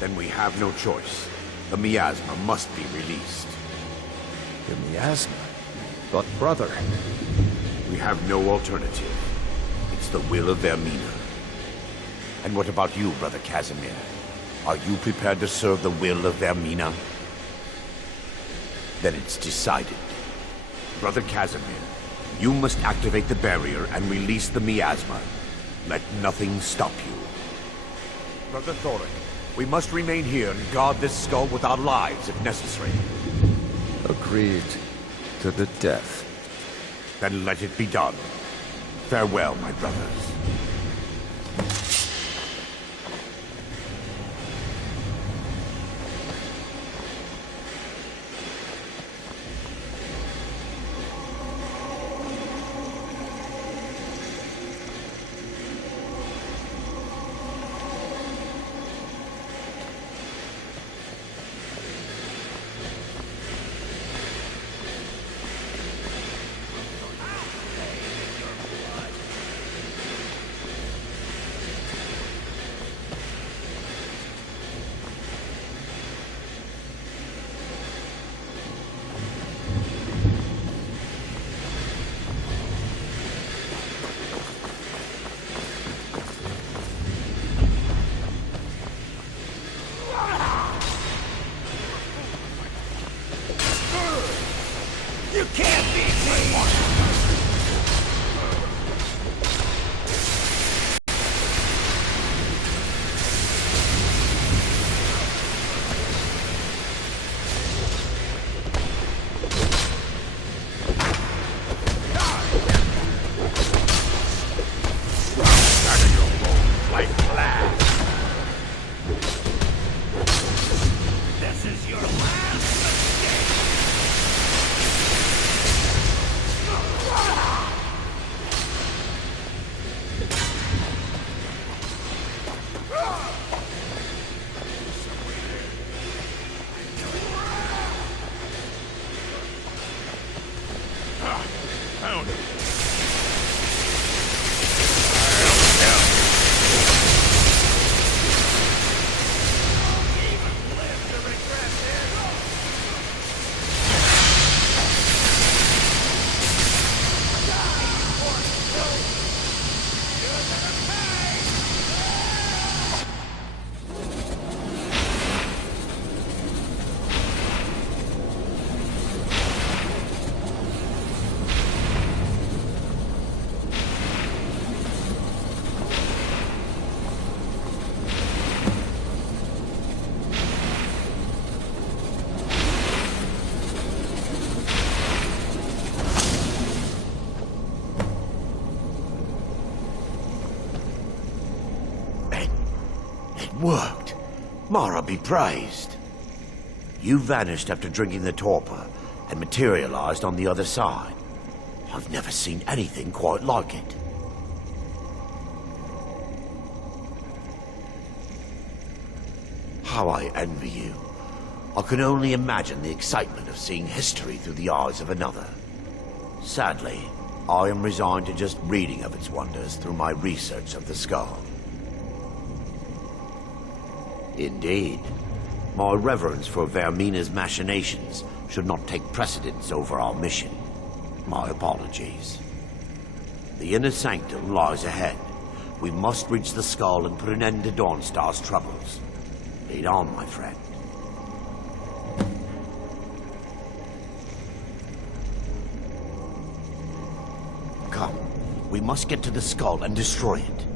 Then we have no choice. The miasma must be released. The miasma? But brother... We have no alternative. It's the will of Vermina. And what about you, Brother Casimir? Are you prepared to serve the will of Vermina? Then it's decided. Brother Casimir, you must activate the barrier and release the miasma. Let nothing stop you. Brother Thoric, we must remain here and guard this skull with our lives if necessary. Agreed to the death. Then let it be done. Farewell, my brothers. You can't beat me! This is your last mistake! Found it. Worked. Mara be praised. You vanished after drinking the torpor and materialized on the other side. I've never seen anything quite like it. How I envy you. I can only imagine the excitement of seeing history through the eyes of another. Sadly, I am resigned to just reading of its wonders through my research of the skull. Indeed. My reverence for Vermina's machinations should not take precedence over our mission. My apologies. The inner sanctum lies ahead. We must reach the skull and put an end to Dawnstar's troubles. Lead on, my friend. Come. We must get to the skull and destroy it.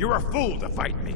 You're a fool to fight me.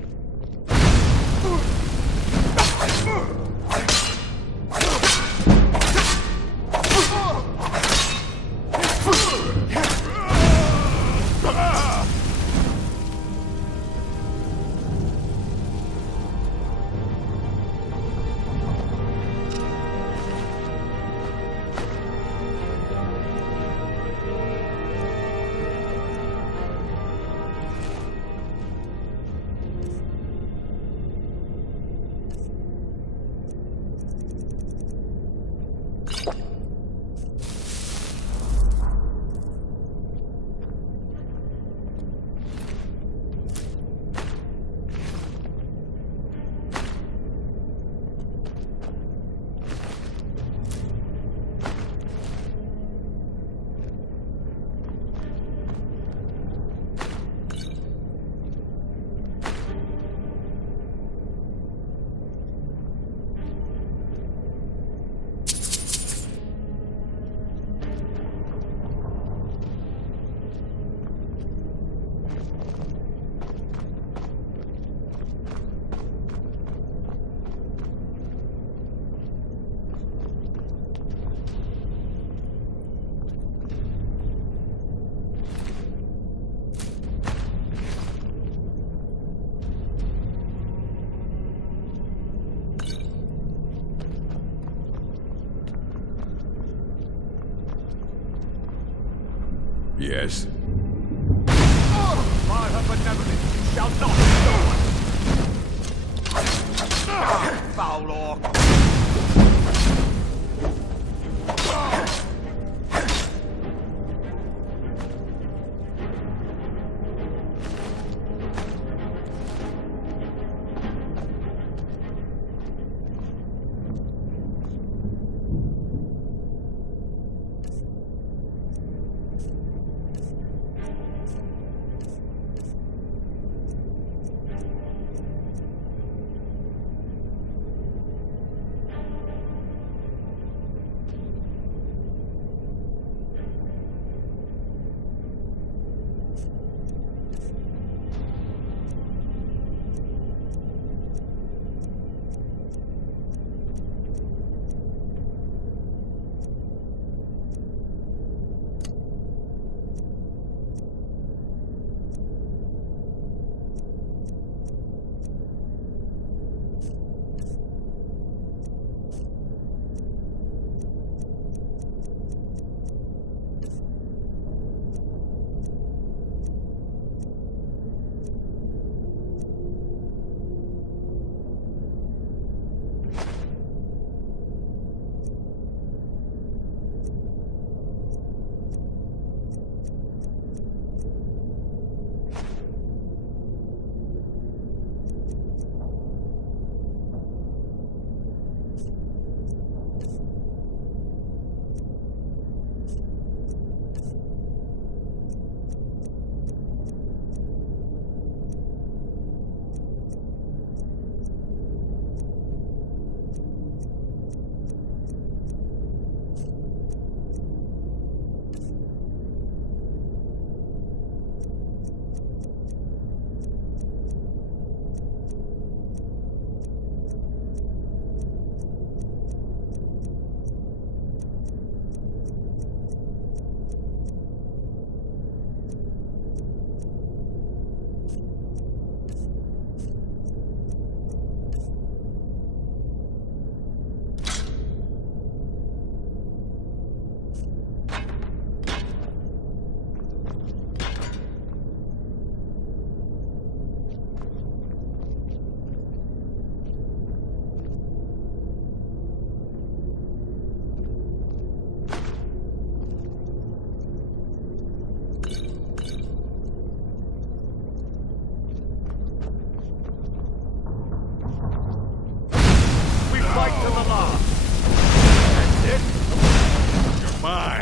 Yes? By her benevolence, you shall not be stolen! Foul orc!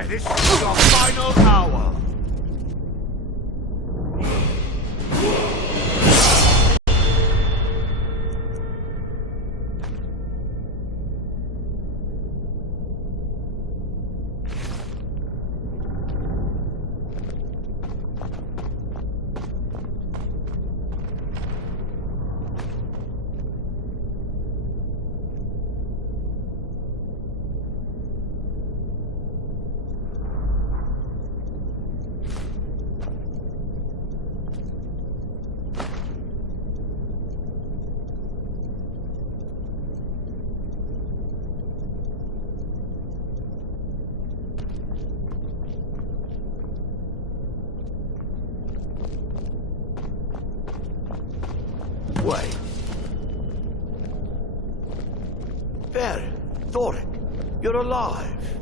This is your final hour. Wait. There, Thoric, you're alive.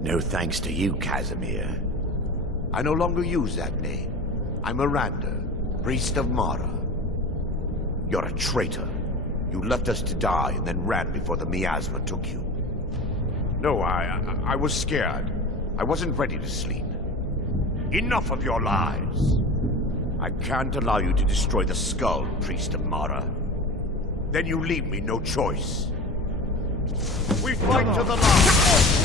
No thanks to you, Casimir. I no longer use that name. I'm Miranda, priest of Mara. You're a traitor. You left us to die and then ran before the miasma took you. No, I was scared. I wasn't ready to sleep. Enough of your lies. I can't allow you to destroy the skull, priest of Mara. Then you leave me no choice. We fight to the last.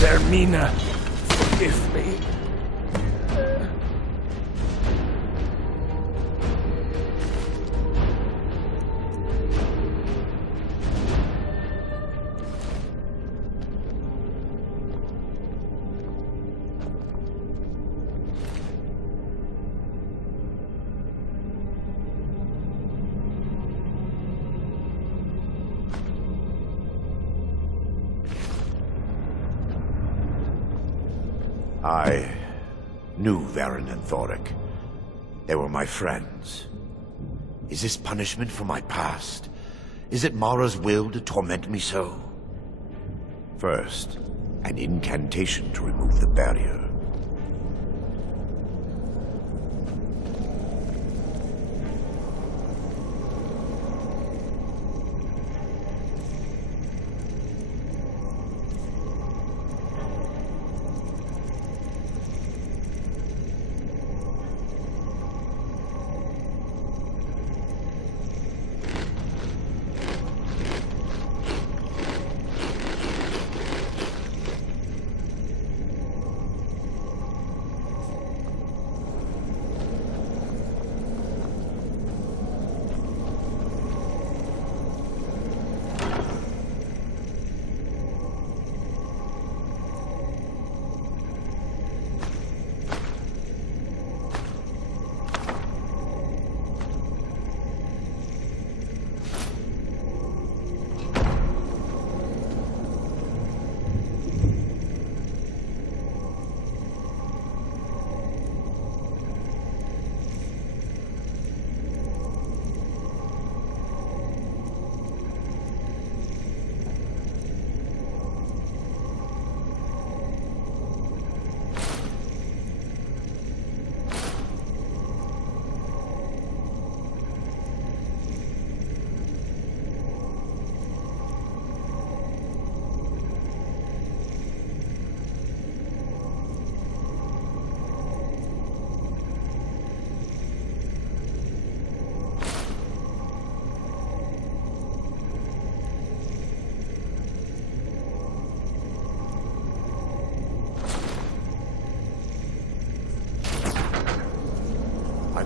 Termina, forgive me. I knew Varen and Thoric. They were my friends. Is this punishment for my past? Is it Mara's will to torment me so? First, an incantation to remove the barrier.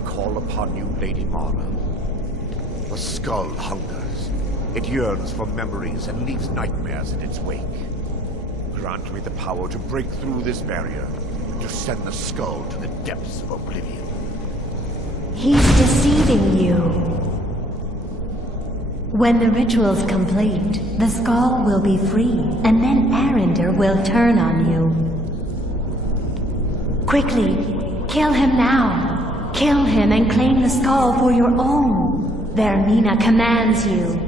Call upon you, Lady Mara. The skull hungers. It yearns for memories and leaves nightmares in its wake. Grant me the power to break through this barrier, to send the skull to the depths of oblivion. He's deceiving you. When the ritual's complete, the skull will be free, and then Arender will turn on you. Quickly, kill him now. Kill him and claim the skull for your own. Vaermina commands you.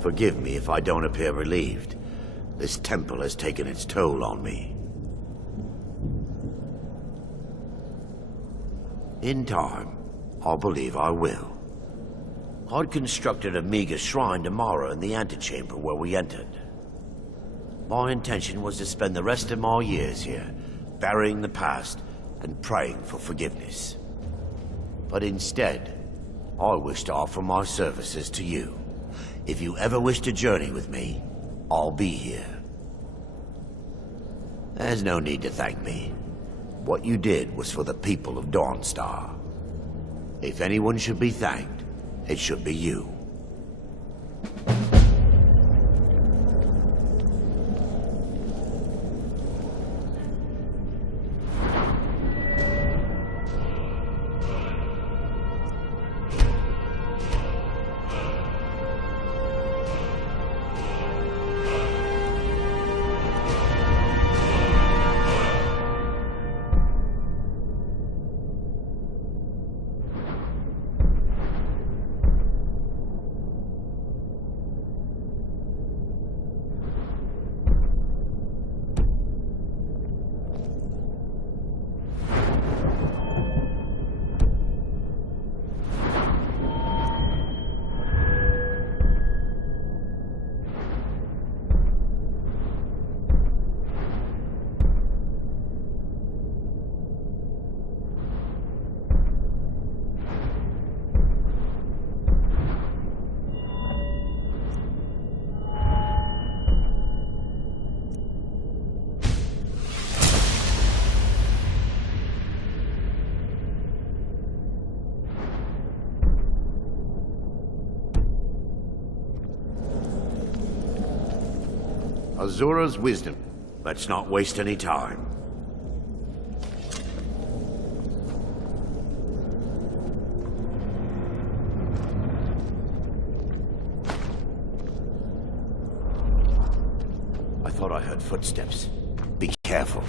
Forgive me if I don't appear relieved. This temple has taken its toll on me. In time, I'll believe I will. I'd constructed a meager shrine to Mara in the antechamber where we entered. My intention was to spend the rest of my years here, burying the past and praying for forgiveness. But instead, I wish to offer my services to you. If you ever wish to journey with me, I'll be here. There's no need to thank me. What you did was for the people of Dawnstar. If anyone should be thanked, it should be you. Azura's wisdom. Let's not waste any time. I thought I heard footsteps. Be careful.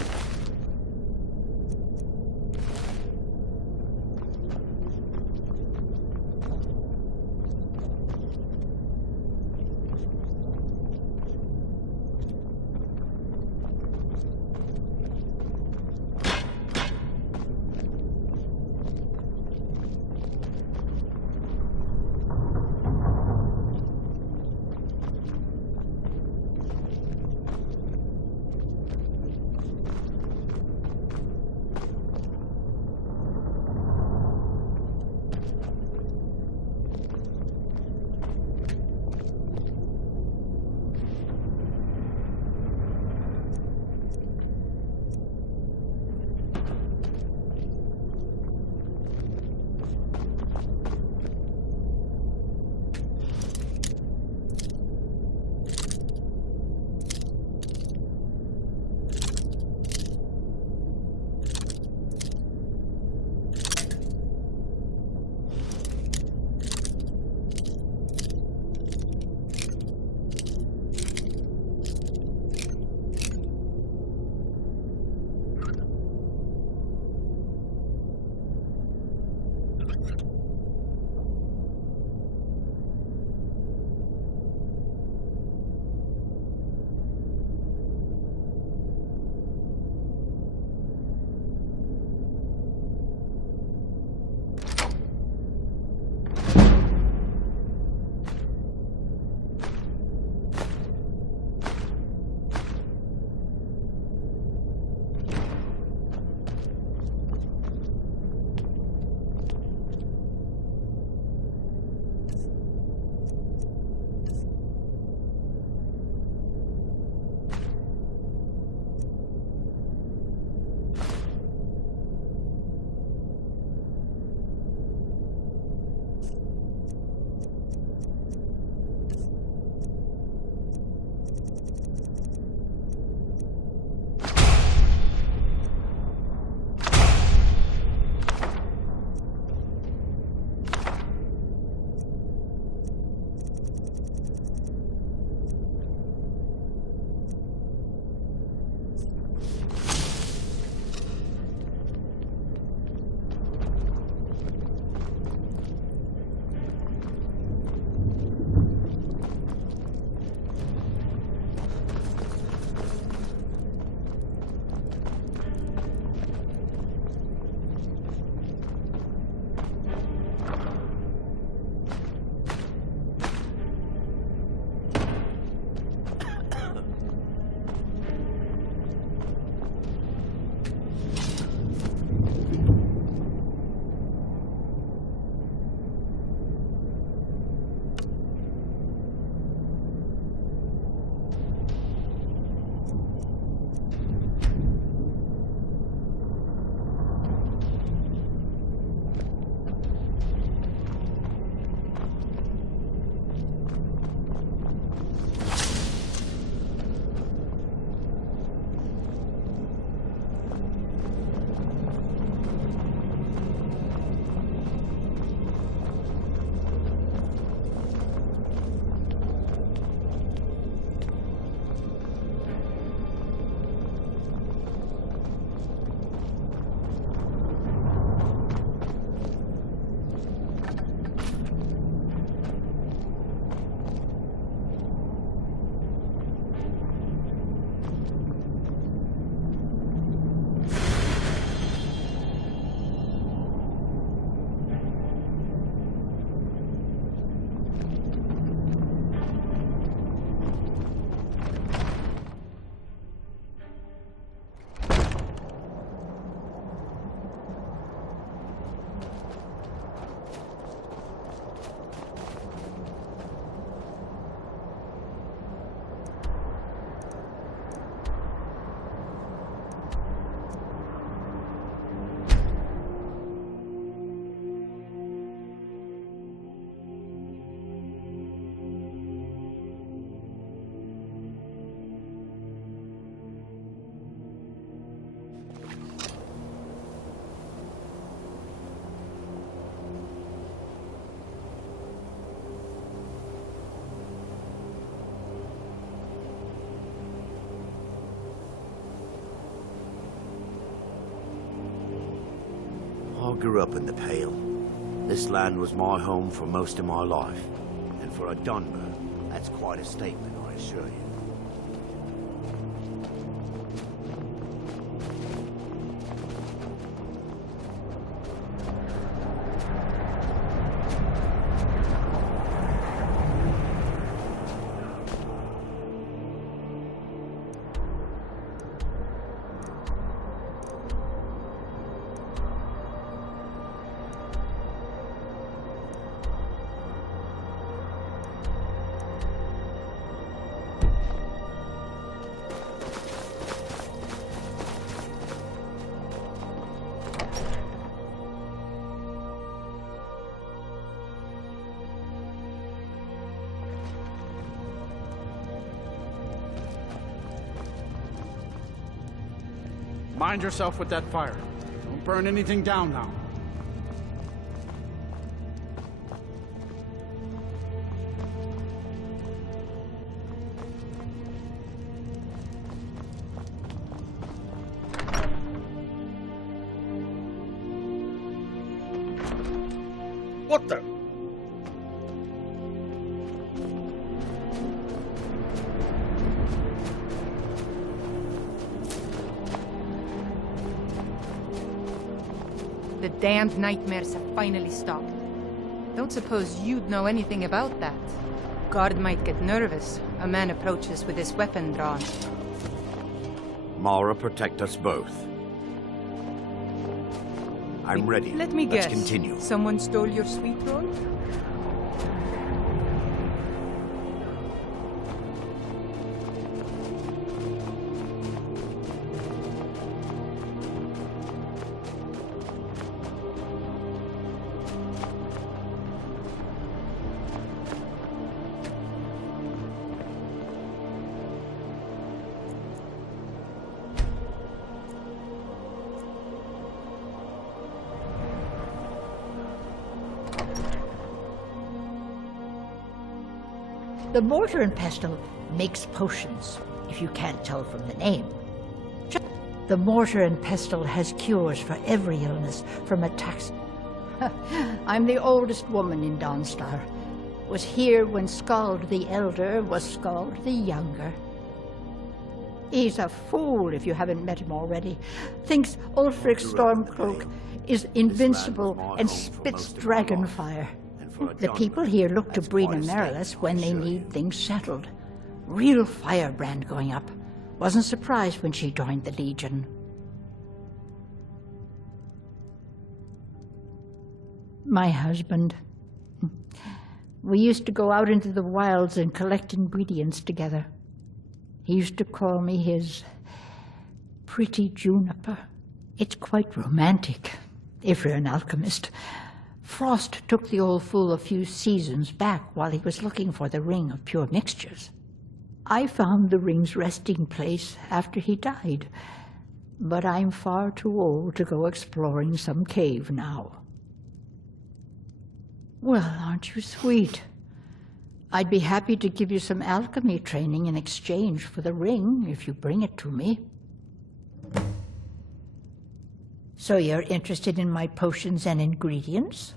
grew up in the Pale. This land was my home for most of my life. And for a Dunmer, that's quite a statement, I assure you. Mind yourself with that fire. Don't burn anything down now. What the? The damned nightmares have finally stopped. Don't suppose you'd know anything about that. Guard might get nervous. A man approaches with his weapon drawn. Mara, protect us both. I'm ready. Let me guess. Let's continue. Someone stole your sweet roll? The mortar and pestle makes potions, if you can't tell from the name. The mortar and pestle has cures for every illness, from attacks. I'm the oldest woman in Dawnstar. Was here when Skald the Elder was Skald the Younger. He's a fool if you haven't met him already. Thinks Ulfric Stormcloak is invincible and spits dragon fire. The people here look to Brina Marilis when they need things settled. Real firebrand going up. Wasn't surprised when she joined the Legion. My husband. We used to go out into the wilds and collect ingredients together. He used to call me his pretty juniper. It's quite romantic, if you're an alchemist. Frost took the old fool a few seasons back while he was looking for the ring of pure mixtures. I found the ring's resting place after he died, but I'm far too old to go exploring some cave now. Well, aren't you sweet? I'd be happy to give you some alchemy training in exchange for the ring if you bring it to me. So you're interested in my potions and ingredients?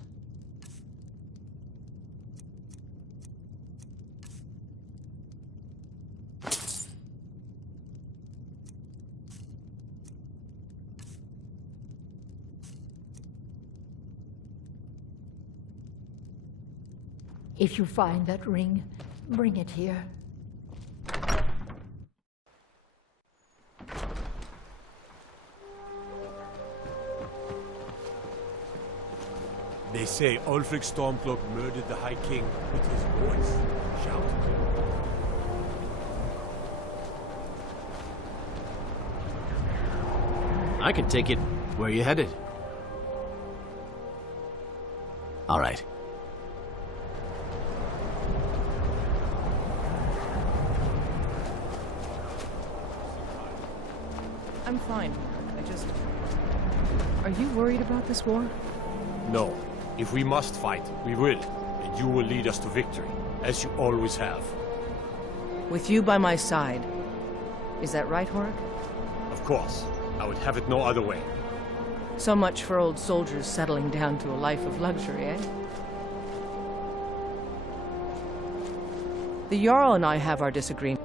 If you find that ring, bring it here. They say Ulfric Stormcloak murdered the High King with his voice, shouted. I can take it. Where are you headed? All right. I'm fine. Are you worried about this war? No. If we must fight, we will. And you will lead us to victory, as you always have. With you by my side. Is that right, Horik? Of course. I would have it no other way. So much for old soldiers settling down to a life of luxury, eh? The Jarl and I have our disagreement.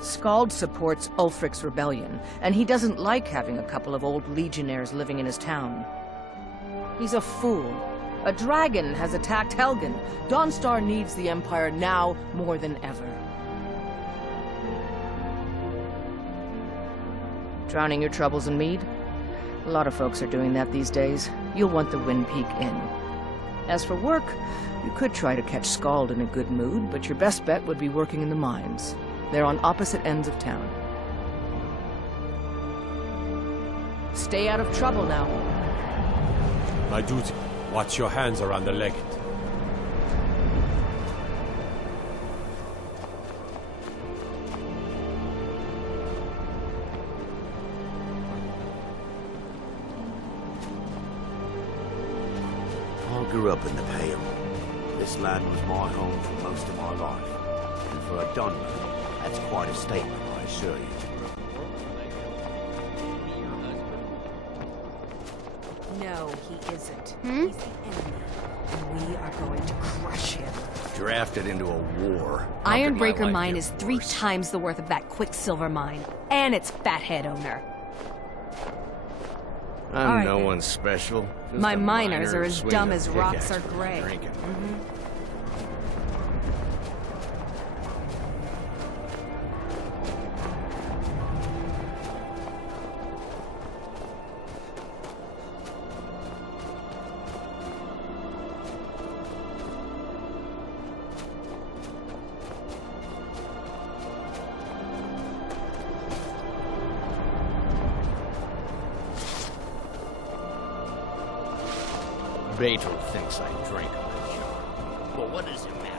Skald supports Ulfric's rebellion, and he doesn't like having a couple of old legionnaires living in his town. He's a fool. A dragon has attacked Helgen. Dawnstar needs the Empire now more than ever. Drowning your troubles in mead? A lot of folks are doing that these days. You'll want the Wind Peak Inn. As for work, you could try to catch Skald in a good mood, but your best bet would be working in the mines. They're on opposite ends of town. Stay out of trouble now. My duty. Watch your hands around the legend. I grew up in the Pale. This land was my home for most of my life. And for a Dunman, that's quite a statement, I assure you. No, he isn't. He's the enemy. And we are going to crush him. Drafted into a war. Ironbreaker mine is 3 times the worth of that Quicksilver mine. And its fathead owner. I'm no one special. Just My a miners miner are as swinging dumb a as rocks pickaxe are for gray. drinking. Beetle thinks I drink on the job. Well, what does it matter?